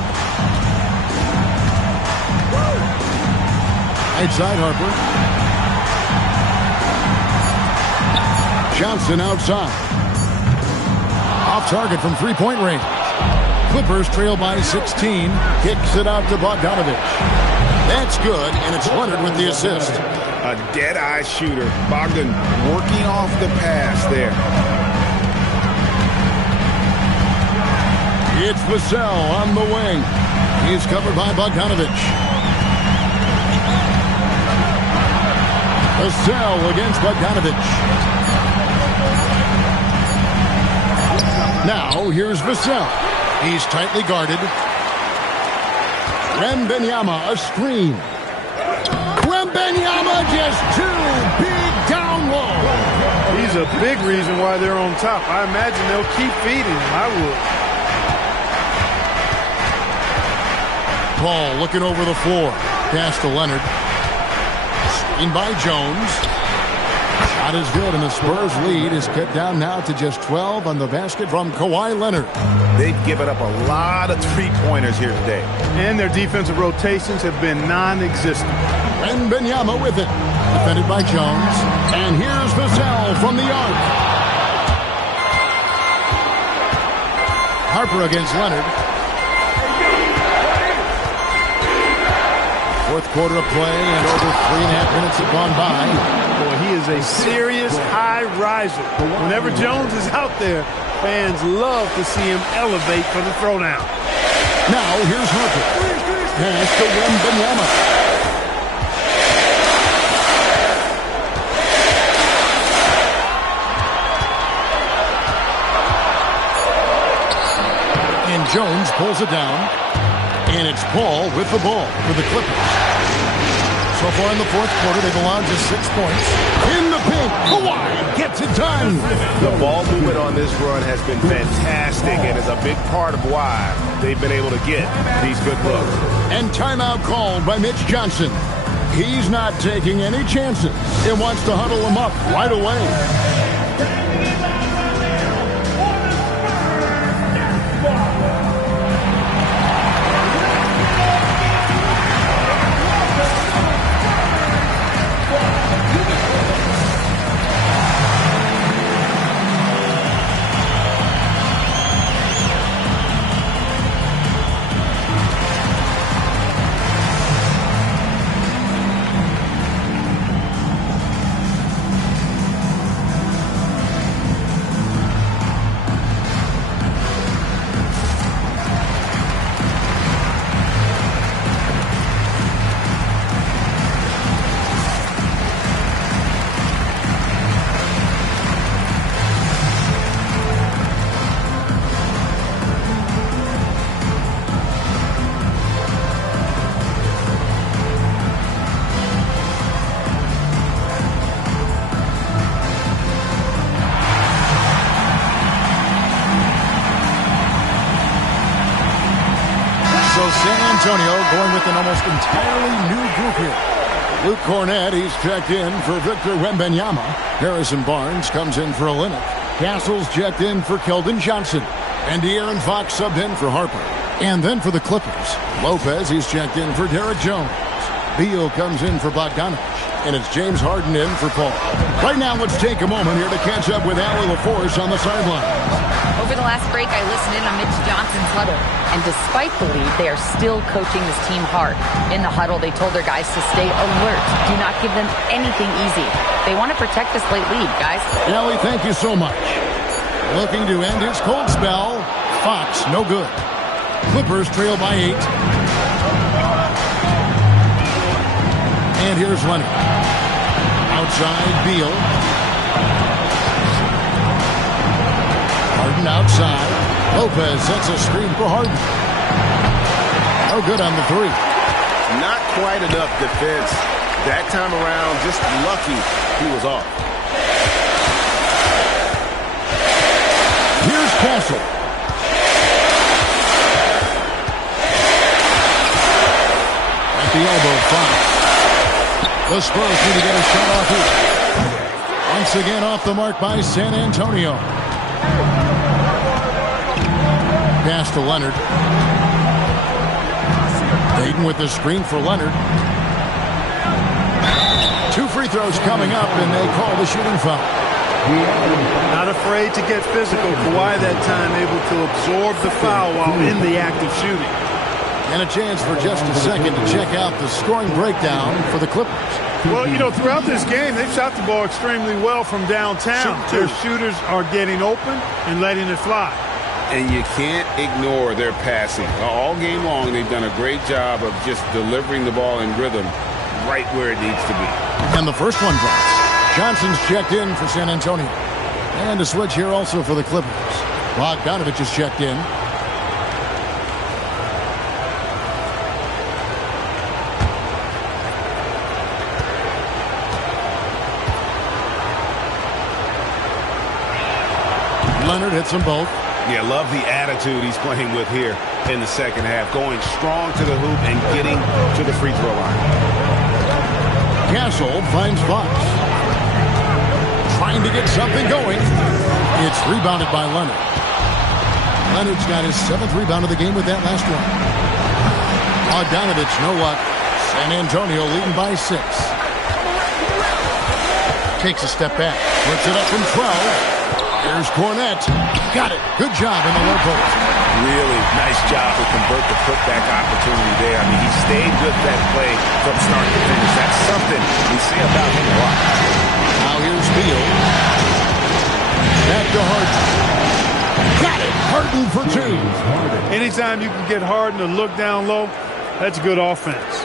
Outside Harper. Johnson outside. Off target from three-point range. Clippers trail by 16. Kicks it out to Bogdanovich. That's good, and it's Leonard with the assist. A dead-eye shooter. Bogdan working off the pass there. It's Vassell on the wing. He's covered by Bogdanovich. Vassell against Bogdanovich. Now, here's Vassell. He's tightly guarded. Wembanyama, a screen. Wembanyama just too big down low. He's a big reason why they're on top. I imagine they'll keep feeding him. I would. Paul looking over the floor. Pass to Leonard. Screen by Jones. Shot is good, and the Spurs lead is cut down now to just 12 on the basket from Kawhi Leonard. They've given up a lot of three-pointers here today. And their defensive rotations have been non-existent. Wembanyama with it. Defended by Jones. And here's Vassell from the arc. Harper against Leonard. Fourth quarter of play, and over 3.5 minutes have gone by. Boy, he is a serious high riser. Whenever Jones is out there, fans love to see him elevate for the throwdown. Now, here's Harper. Pass to Wembanyama. Jones pulls it down. And it's Paul with the ball for the Clippers. So far in the fourth quarter, they've allowed just 6 points. In the paint, Kawhi gets it done. The ball movement on this run has been fantastic and is a big part of why they've been able to get these good looks. And timeout called by Mitch Johnson. He's not taking any chances and wants to huddle him up right away. San Antonio going with an almost entirely new group here. Luke Cornett, he's checked in for Victor Wembanyama. Harrison Barnes comes in for Olynyk. Castle's checked in for Keldon Johnson. And De'Aaron Fox subbed in for Harper. And then for the Clippers, Lopez, he's checked in for Derek Jones. Beal comes in for Bogdanovich. And it's James Harden in for Paul. Right now, let's take a moment here to catch up with Allie LaForce on the sideline. Over the last break, I listened in on Mitch Johnson's huddle. And despite the lead, they are still coaching this team hard. In the huddle, they told their guys to stay alert. Do not give them anything easy. They want to protect this late lead, guys. Allie, thank you so much. Looking to end his cold spell. Fox, no good. Clippers trail by 8. And here's Leonard. Outside, Beal. Harden outside. Lopez sets a screen for Harden. No good on the 3. Not quite enough defense that time around. Just lucky he was off. Here's Castle. At the elbow, Fox. The Spurs need to get a shot off here. Once again off the mark by San Antonio. Pass to Leonard. Hayden with the screen for Leonard. 2 free throws coming up, and they call the shooting foul. Not afraid to get physical. Kawhi that time able to absorb the foul while in the act of shooting. And a chance for just a second to check out the scoring breakdown for the Clippers. Well, you know, throughout this game, they've shot the ball extremely well from downtown. Their shooters are getting open and letting it fly. And you can't ignore their passing. All game long, they've done a great job of just delivering the ball in rhythm right where it needs to be. And the first one drops. Johnson's checked in for San Antonio. And a switch here also for the Clippers. Bogdanovich is checked in. Leonard hits them both. Yeah, love the attitude he's playing with here in the second half. Going strong to the hoop and getting to the free throw line. Castle finds Fox. Trying to get something going. It's rebounded by Leonard. Leonard's got his 7th rebound of the game with that last one. Bogdanovich, no luck. San Antonio leading by 6. Takes a step back. Puts it up from 12. Here's Cornett. Got it. Good job in the low post. Really nice job to convert the putback opportunity there. I mean, he stayed with that play from start to finish. That's something we say about him a lot. Now here's Beal. Back to Harden. Got it. Harden for 2. Anytime you can get Harden to look down low, that's good offense.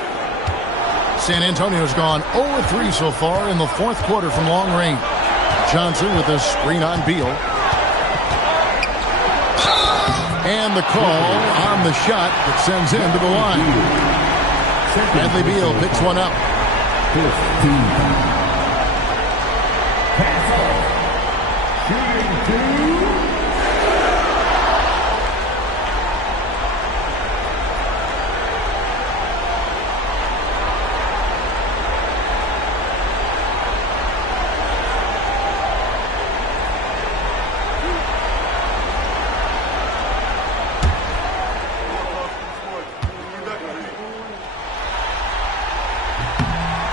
San Antonio's gone 0-3 so far in the fourth quarter from long range. Johnson with a screen on Beal. And the call on the shot that sends him to the line. Bradley Beal picks one up.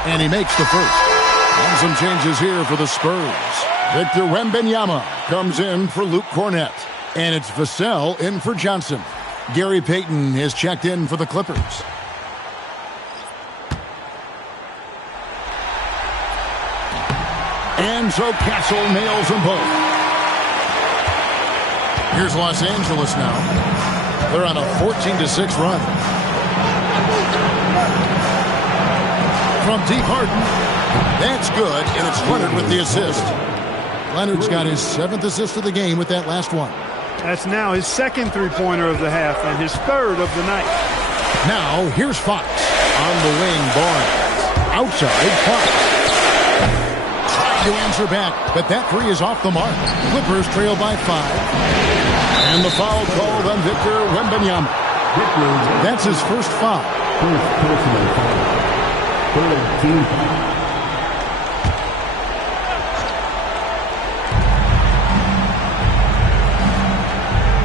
And he makes the first. And some changes here for the Spurs. Victor Wembanyama comes in for Luke Cornett. And it's Vassell in for Johnson. Gary Payton is checked in for the Clippers. And so Castle nails them both. Here's Los Angeles now. They're on a 14-6 run. From deep Harden. That's good, and it's Leonard with the assist. Leonard's got his 7th assist of the game with that last one. That's now his 2nd three-pointer of the half and his 3rd of the night. Now, here's Fox. On the wing, Barnes. Outside, Fox. Trying to answer back, but that three is off the mark. Clippers trail by 5. And the foul called on Victor Wembanyama. That's his first foul. First personal foul. Team foul.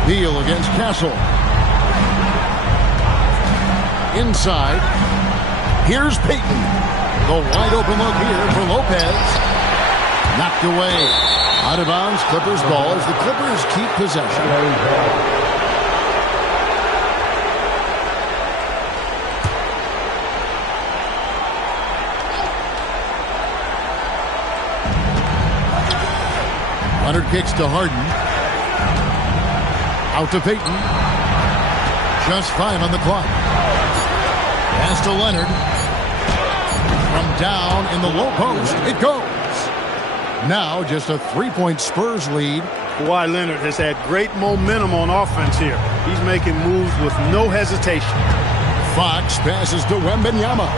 Beal against Castle. Inside. Here's Payton. The wide open look here for Lopez. Knocked away. Out of bounds, Clippers ball as the Clippers keep possession. Leonard kicks to Harden. Out to Payton. Just 5 on the clock. Pass to Leonard. From down in the low post, it goes. Now just a 3-point Spurs lead. Kawhi Leonard has had great momentum on offense here. He's making moves with no hesitation. Fox passes to Wembanyama.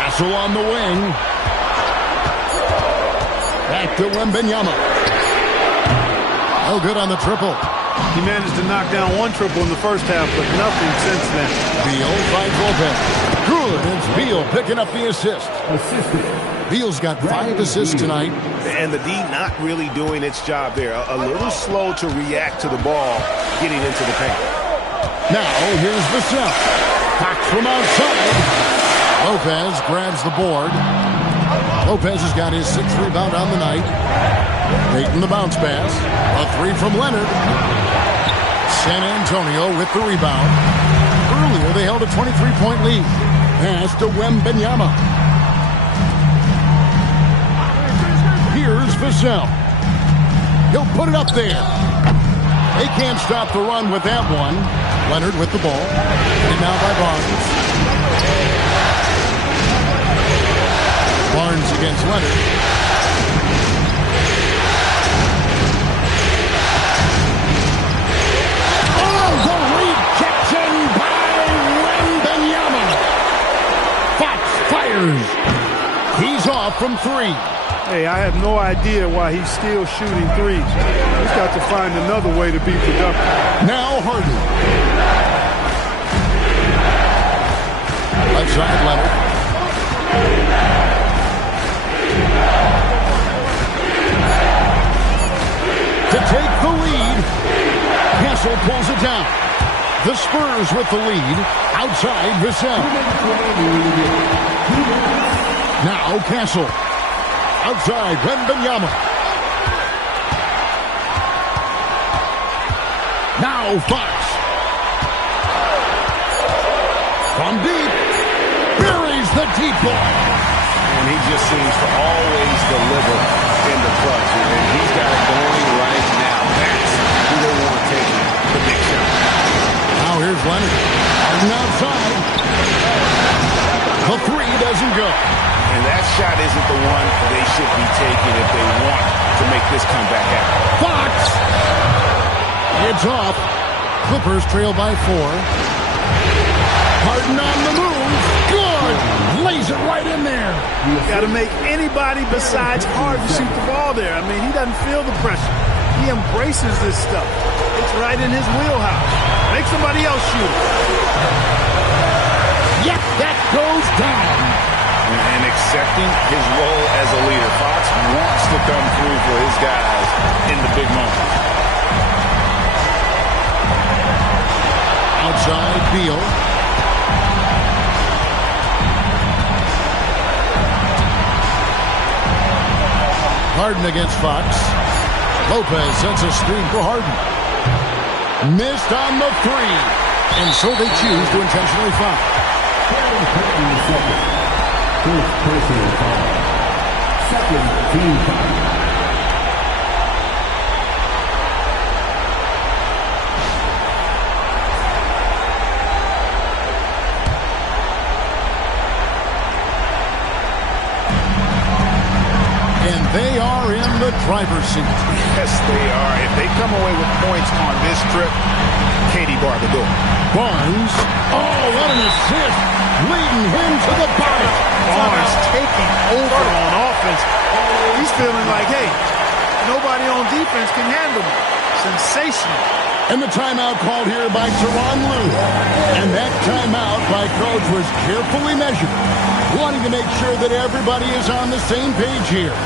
Castle on the wing. Back to Wembanyama. Oh, good on the triple. He managed to knock down one triple in the first half, but nothing since then. Beal finds Lopez. Good. It's Beal picking up the assist. Beal's got 5 assists tonight. And the D not really doing its job there. A little slow to react to the ball getting into the paint. Now, here's Vassell. Cox from outside. Lopez grabs the board. Lopez has got his 6th rebound on the night. Payton the bounce pass. A 3 from Leonard. San Antonio with the rebound. Earlier, they held a 23-point lead. Pass to Wembanyama. Here's Vassell. He'll put it up there. They can't stop the run with that one. Leonard with the ball. And now by Barnes. Barnes against Leonard. Oh, the rejection by Wembanyama. Fox fires. He's off from 3. Hey, I have no idea why he's still shooting threes. He's got to find another way to be productive. Now Harden. Left side, Leonard. To take the lead. Castle pulls it down. The Spurs with the lead. Outside Vassell. Now Castle. Outside Wembanyama. Now Fox. From deep. Buries the deep ball. And he just seems to always deliver in the clutch. And he's got it going right now. That's who they want taking the big shot. Now here's Leonard. Harden outside. The 3 doesn't go. And that shot isn't the one they should be taking if they want to make this comeback happen. Fox! It's off. Clippers trail by 4. Harden on the move. Good! Lays it right in there. Got to make anybody besides Harden shoot the ball there. I mean, he doesn't feel the pressure. He embraces this stuff. It's right in his wheelhouse. Make somebody else shoot. Yep, that goes down. And accepting his role as a leader. Fox wants to come through for his guys in the big moments. Outside, Beal. Harden against Fox. Lopez sends a screen for Harden. Missed on the 3. And so they choose to intentionally foul. First personal foul. Second team foul. And they are in the driver's seat. Yes, they are. If they come away with points on this trip, Katie bar the door. Barnes. Oh, what an assist. Leading him to the bottom. Barnes taking over on offense. He's feeling like, hey, nobody on defense can handle me. Sensational. And the timeout called here by Tyronn Lue. And that timeout by Coach was carefully measured, wanting to make sure that everybody is on the same page here.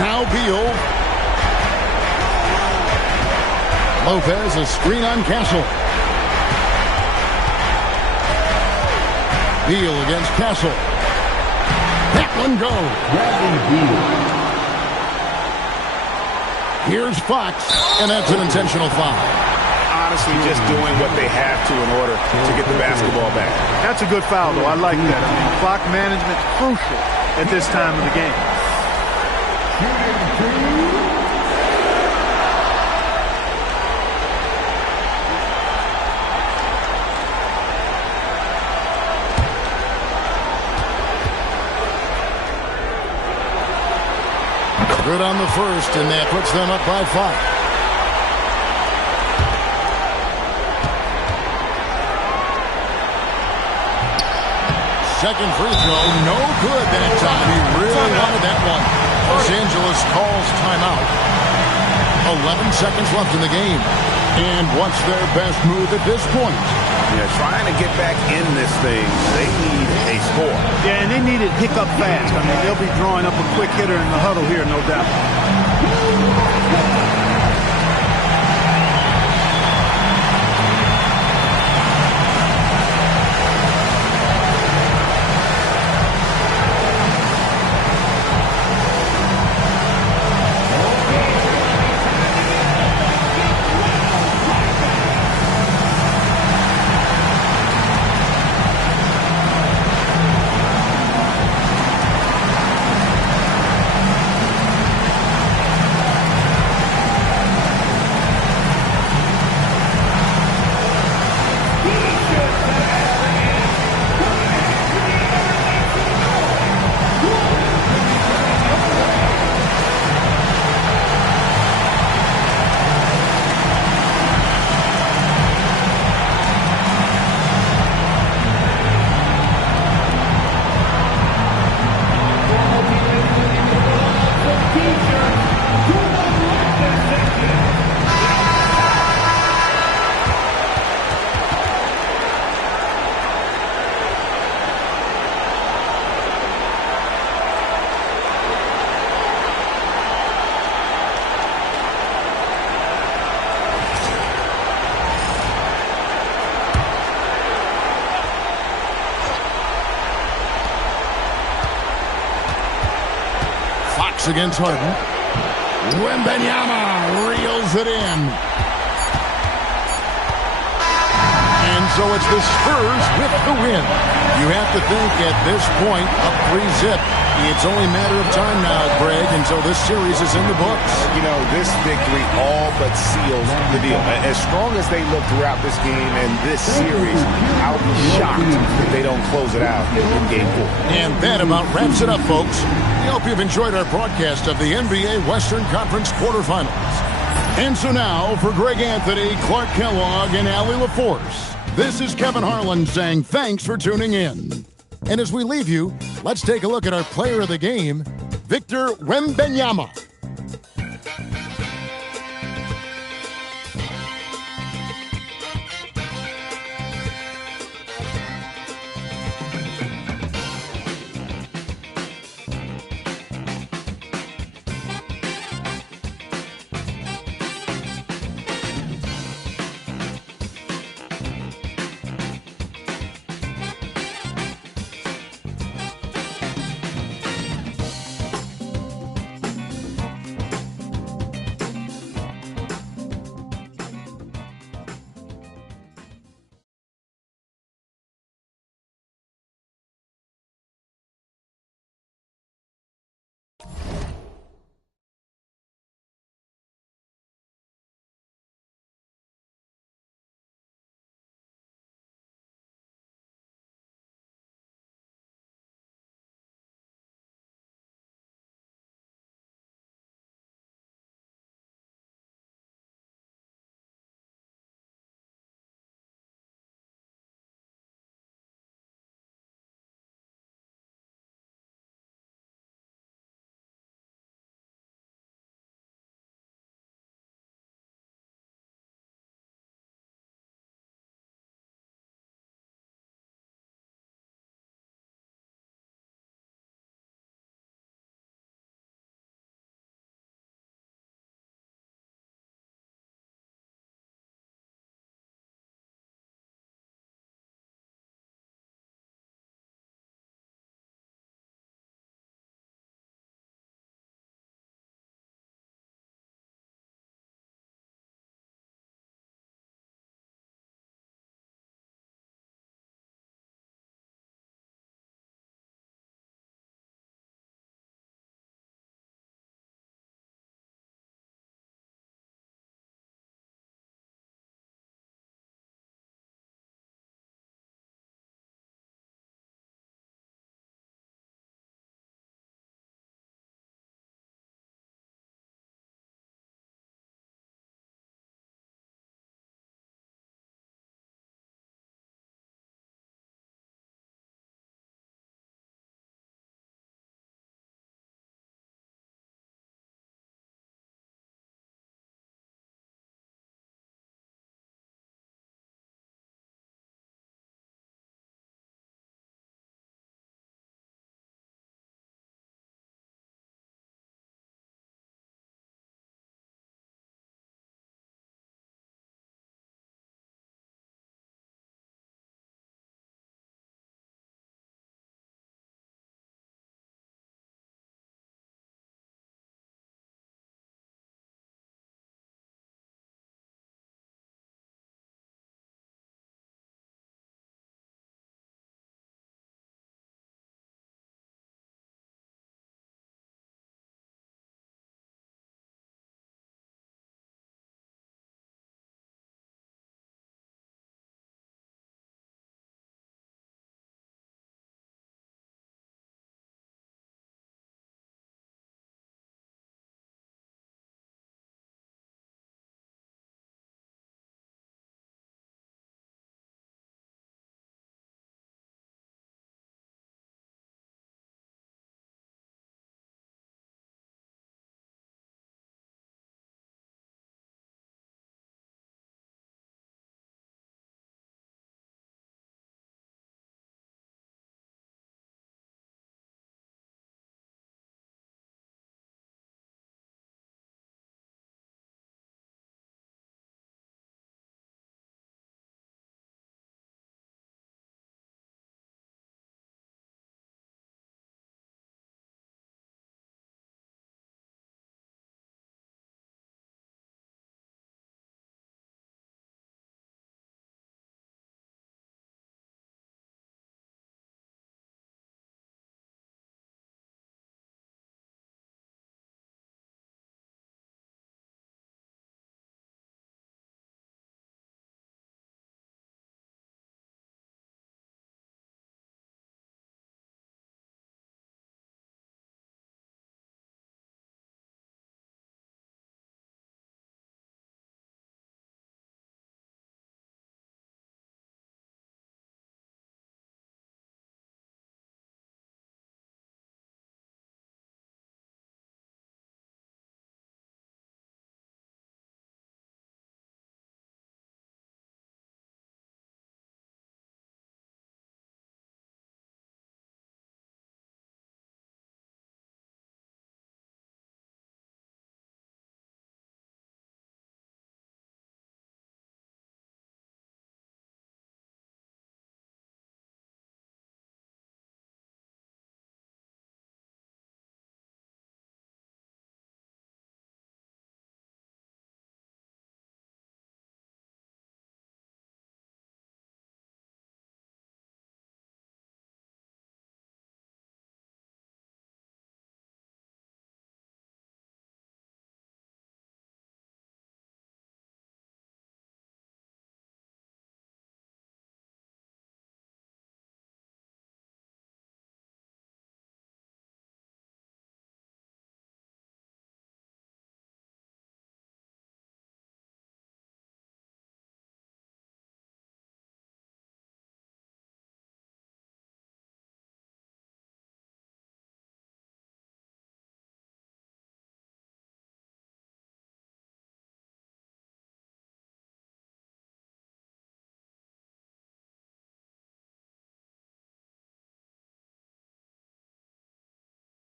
Now Beal. Lopez, a screen on Castle. Beal against Castle. That one goes. Here's Fox, and that's an intentional foul. Honestly, just doing what they have to in order to get the basketball back. That's a good foul, though. I like that. I mean, clock management crucial at this time of the game. Good on the first, and that puts them up by 5. Second free throw, no good that time. He really wanted that one. Los Angeles calls timeout. 11 seconds left in the game. And what's their best move at this point? Yeah, trying to get back in this thing, they need a score. Yeah, and they need it pick up fast. I mean, they'll be drawing up a quick hitter in the huddle here, no doubt. Looks against Harden. Wembanyama reels it in. And so it's the Spurs with the win. You have to think at this point, up 3-0. It's only a matter of time now, Greg, until this series is in the books. You know, this victory all but seals the deal. As strong as they look throughout this game and this series, I'll be shocked if they don't close it out in Game 4. And that about wraps it up, folks. We hope you've enjoyed our broadcast of the NBA Western Conference quarterfinals. And so now, for Greg Anthony, Clark Kellogg, and Allie LaForce, this is Kevin Harlan saying thanks for tuning in. And as we leave you, let's take a look at our player of the game, Victor Wembanyama.